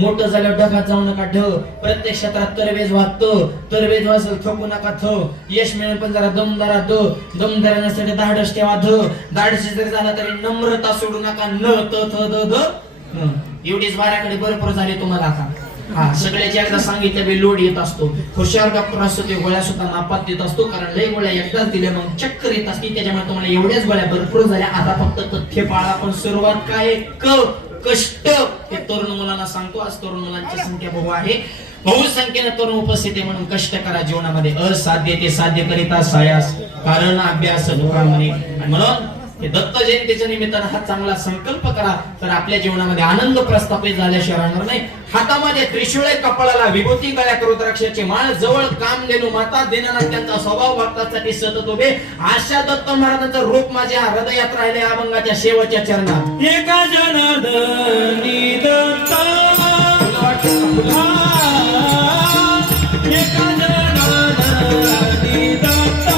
मोठं झाल्यावर ढगात जाऊ नका. ढ प्रत्येक क्षेत्रात तरवेज व्हा. त तरवेज व्हायचं थकू नका. थ यश मिळेल पण जरा दमदारा. द दमदारा नसल्याने धाडस ठेवा. ध धाडसी जरी झाला तरी नम्रता सोडू नका. न त थ द ध एवढीच वाऱ्याकडे भरपूर झाली तुम्हाला आता. हा सगळ्याची एकदा सांगितलं बी लोड येत असतो. हुशार डॉक्टर असतो ते गोळ्या सुद्धा नापात देत असतो. कारण लय गोळ्या एकदाच दिल्या मग चक्कर येत असते. त्याच्यामुळे तुम्हाला एवढ्याच गोळ्या भरपूर झाल्या. आता फक्त तथ्य पाळा. पण सुरुवात काय? कष्ट. हे तरुण मुलांना सांगतो. आज तरुण मुलांची संख्या बहु आहे. बहुसंख्येने तरुण उपस्थित आहे म्हणून कष्ट करा. जीवनामध्ये असाध्य ते साध्य करिता सायास कारण अभ्यास दुरामणे. म्हणून हे दत्त जयंतीच्या निमित्तानं हा चांगला संकल्प करा. तर आपल्या जीवनामध्ये आनंद प्रस्थापित झाल्याशिवाय राहणार नाही. हातामध्ये त्रिशूळ, कपाळाला विभूती, गळ्यात रुद्राक्षाची माळ, जवळ काम देणू माता, दीनानाथ त्यांचा स्वभाव भक्तासाठी सतत उभे. अशा दत्त महाराजांचं रूप माझ्या हृदयात राहिले. अभंगाच्या शेवटच्या चरणात. एका जनार्दनी दत्त एका जनार्दनी दत्त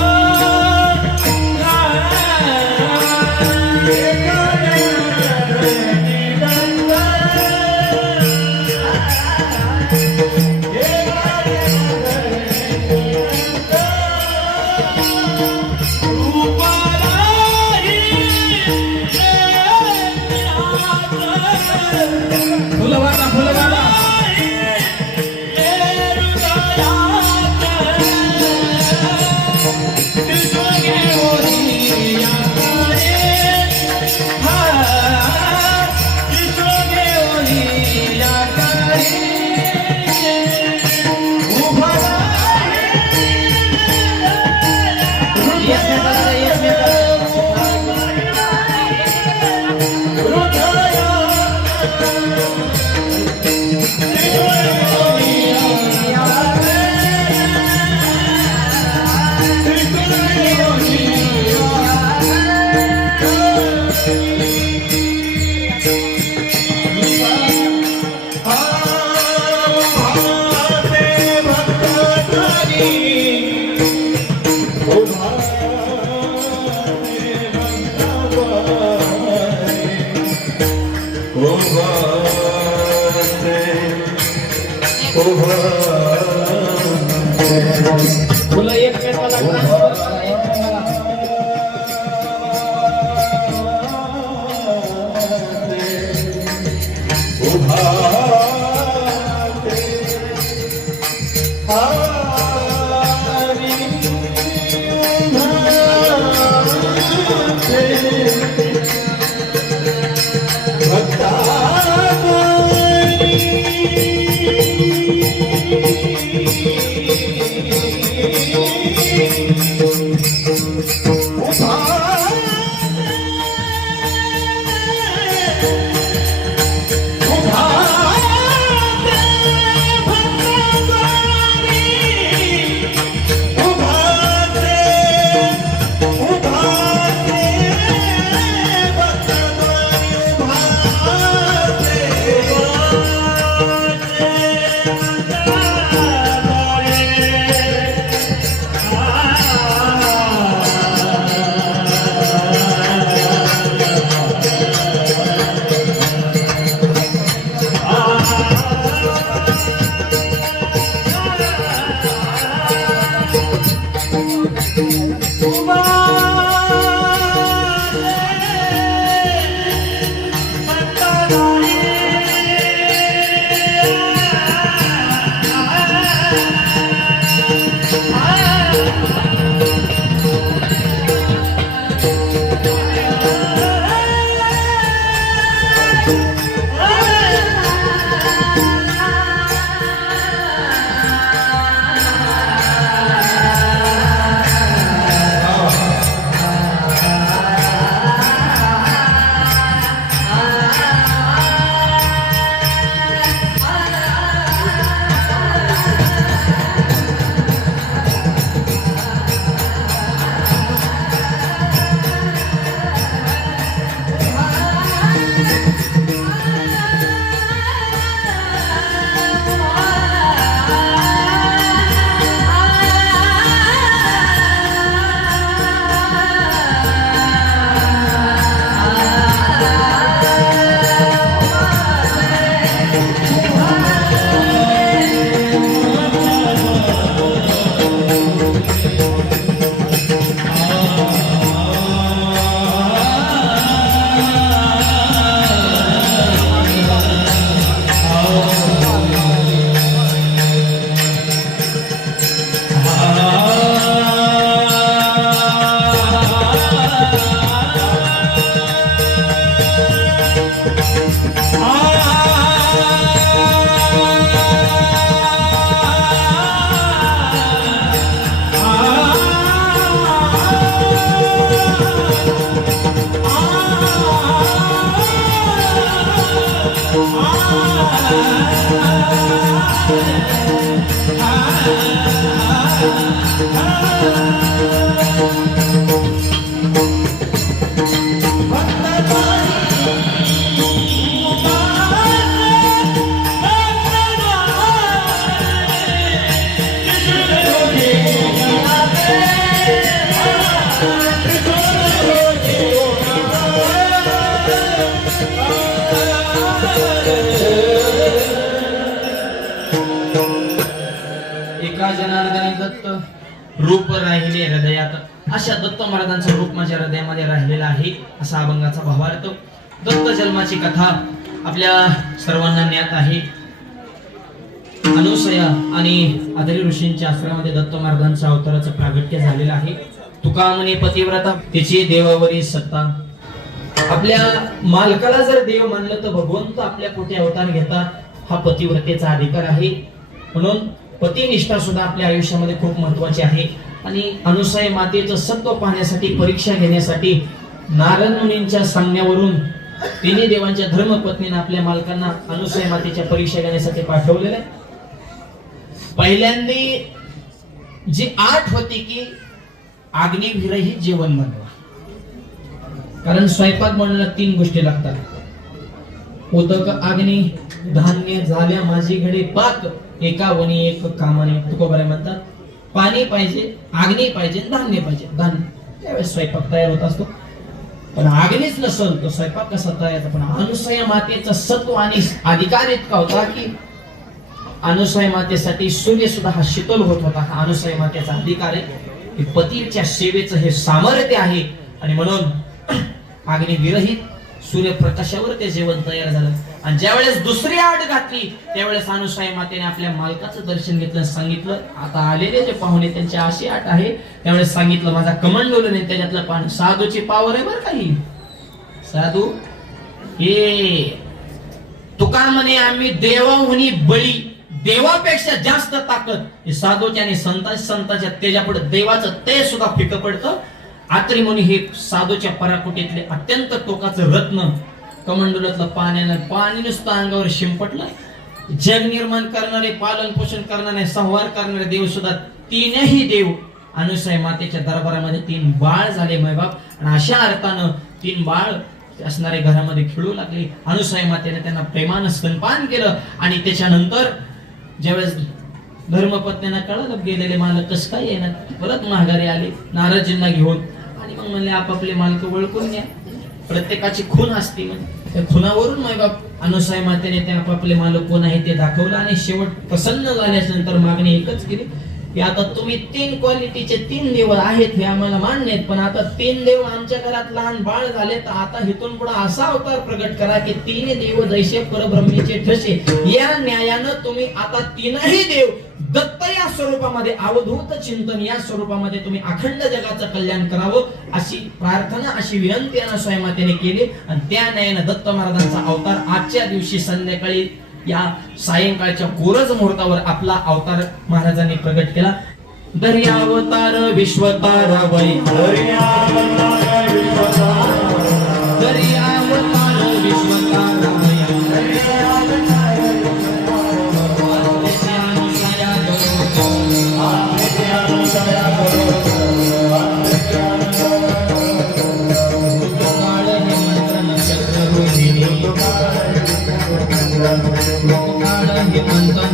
तुला एकमेकाला ट्रान्सफर करा. एकमेकाला एका जनार्दनी दत्त रूप राहिले हृदयात, अशा दत्त महाराजांचं रूप माझ्या हृदयामध्ये राहिलेलं आहे, असा अभंगाचा भावार्थ. दत्त जन्माची कथा आपल्या सर्वांना ज्ञात आहे. अनुसया आणि आदरी ऋषींच्या आश्रमामध्ये दत्त महाराजांच्या अवताराचं प्रागट्य झालेलं आहे. तुका म्हणे पतिव्रता तिची देवावरी सत्ता. आपल्या मालकाला जर देव मानलं तर भगवंत आपल्या पोटी अवतार घेतात, हा पतिव्रतेचा अधिकार आहे. म्हणून पतिनिष्ठा सुद्धा आपल्या आयुष्यामध्ये खूप महत्वाची आहे. आणि अनुसया मातेचं सत्व पाहण्यासाठी, परीक्षा घेण्यासाठी नारद मुनींच्या सांगण्यावरून तिन्ही देवांच्या धर्मपत्नीने आपल्या मालकांना अनुसया मातेच्या परीक्षा घेण्यासाठी पाठवलेलं आहे. पहिल्यांदा जी आठ होती की अग्निविरहित जेवण बनवा, कारण स्वयंपाक बनवायला 3 गोष्टी लागतात. उदक अग्नी धान्य झाल्या माझी घडे पाक, एका वनी एक कामाने. तुकोबारे म्हणतात पाणी पाहिजे, अग्नी पाहिजे, धान्य पाहिजे. धान्य त्यावेळेस स्वयंपाक तयार होत असतो. पण अग्नीच नसल तर स्वयंपाक कसा तयार. पण अनुसया मातेचा सत्व आणि अधिकार इतका होता की अनुसया मातेसाठी सूर्य सुद्धा हा शीतल होत होता. हा अनुसया मातेचा अधिकार आहे की पतीच्या सेवेचं हे सामर्थ्य आहे. आणि म्हणून अग्नी विरहित सूर्यप्रकाशावर ते जेवण तयार झालं. आणि ज्यावेळेस दुसरी आड घातली त्यावेळेस अनुसया मातेने आपल्या मालकाचं दर्शन घेतलं. सांगितलं आता आलेले जे पाहुणे त्यांची अशी आट आहे. त्यावेळेस सांगितलं माझा कमंडोल नाही त्याच्यातलं पान. साधूची पावर आहे बरं काही. साधू हे तुका म्हणे आम्ही देवाहुनी बळी, देवापेक्षा जास्त ताकद हे साधूच्या आणि संताच्या तेजापुढे देवाचं ते सुद्धा फिकं पडतं. आत्री मुनी हे साधूच्या पराकुटीतले अत्यंत टोकाचं रत्न. कमंडलातलं पाणी नुसतं अंगावर शिंपटलं. जग निर्माण करणारे, पालन पोषण करणारे, संहार करणारे देव सुद्धा तीनही देव अनुसया मातेच्या दरबारामध्ये 3 बाळ झाले मैबाप. आणि अशा अर्थानं 3 बाळ असणारे घरामध्ये खेळू लागले. अनुसया मातेने त्यांना प्रेमानं स्तनपान केलं. आणि त्याच्यानंतर ज्यावेळेस धर्मपत्नींना कळलं गेलेले मालक कसं काय येणार, परत माघारी आले नारदजींना घेऊन. आणि मग म्हणले आपापले मालक ओळखून घ्या, प्रत्येकाची खून असते. त्या खुनावरून मैबाप अनुसया मातेने ते आपापले मालक कोण आहे ते दाखवलं. आणि शेवट प्रसन्न झाल्याच्या नंतर मागणी एकच केली की आता तुम्ही 3 क्वालिटीचे 3 देव आहेत हे आम्हाला मान्य आहेत, पण आता 3 देव आमच्या घरात लहान बाळ झाले तर आता इथून पुढे असा अवतार प्रगट करा की 3 देव जैसे परब्रह्मीचे ठसे. या न्यायानं तुम्ही आता 3ही देव दत्त या स्वरूपामध्ये, अवधूत चिंतन या स्वरूपामध्ये तुम्ही अखंड जगाचं कल्याण करावं अशी प्रार्थना, अशी विनंती अनुसया मातेने केली. आणि त्या न्यायानं दत्त महाराजांचा अवतार आजच्या दिवशी संध्याकाळी या सायंकाळच्या कोरज मुहूर्तावर आपला अवतार महाराजांनी प्रगट केला. दर्यावतार विश्वतार वै, दर्यावतार विश्वतार वै,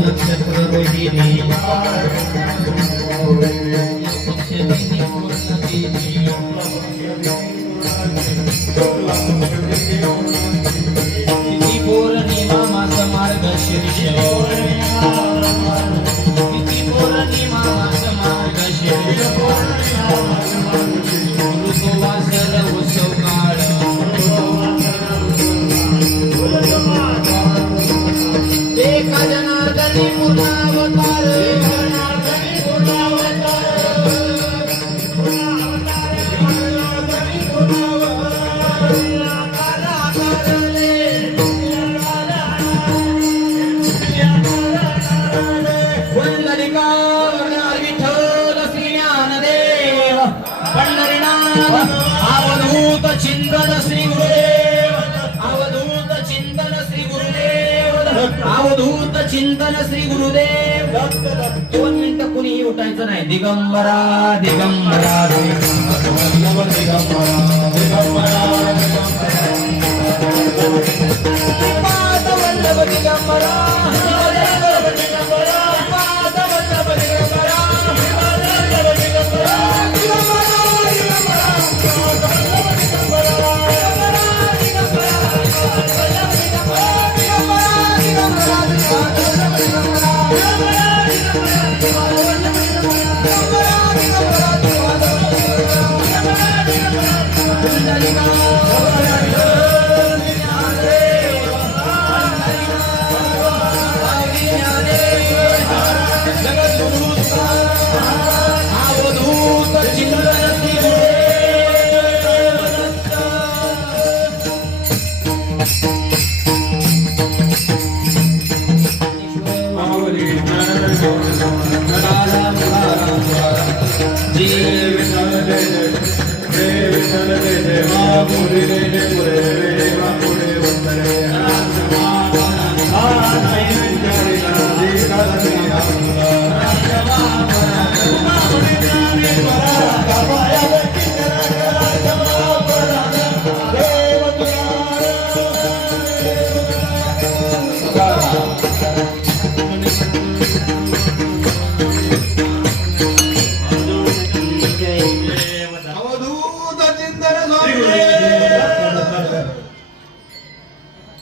नक्षत्र रोहिणी पौर्णिमा मास मार्गशीर्ष, पौर्णिमा मास मार्गशीर्ष, ऋतुवासल उत्सव काळ, एका जनार्दनी पूर्णावतार, अवधूत चिंतन श्री गुरुदेव, अवधूत चिंतन श्री गुरुदेव, अवधूत चिंतन श्री गुरुदेव. 2 मिनिटं कुणीही उठायचं नाही. Digambara Digambara पादवल्लभ Digambara, Thank you. Thank you.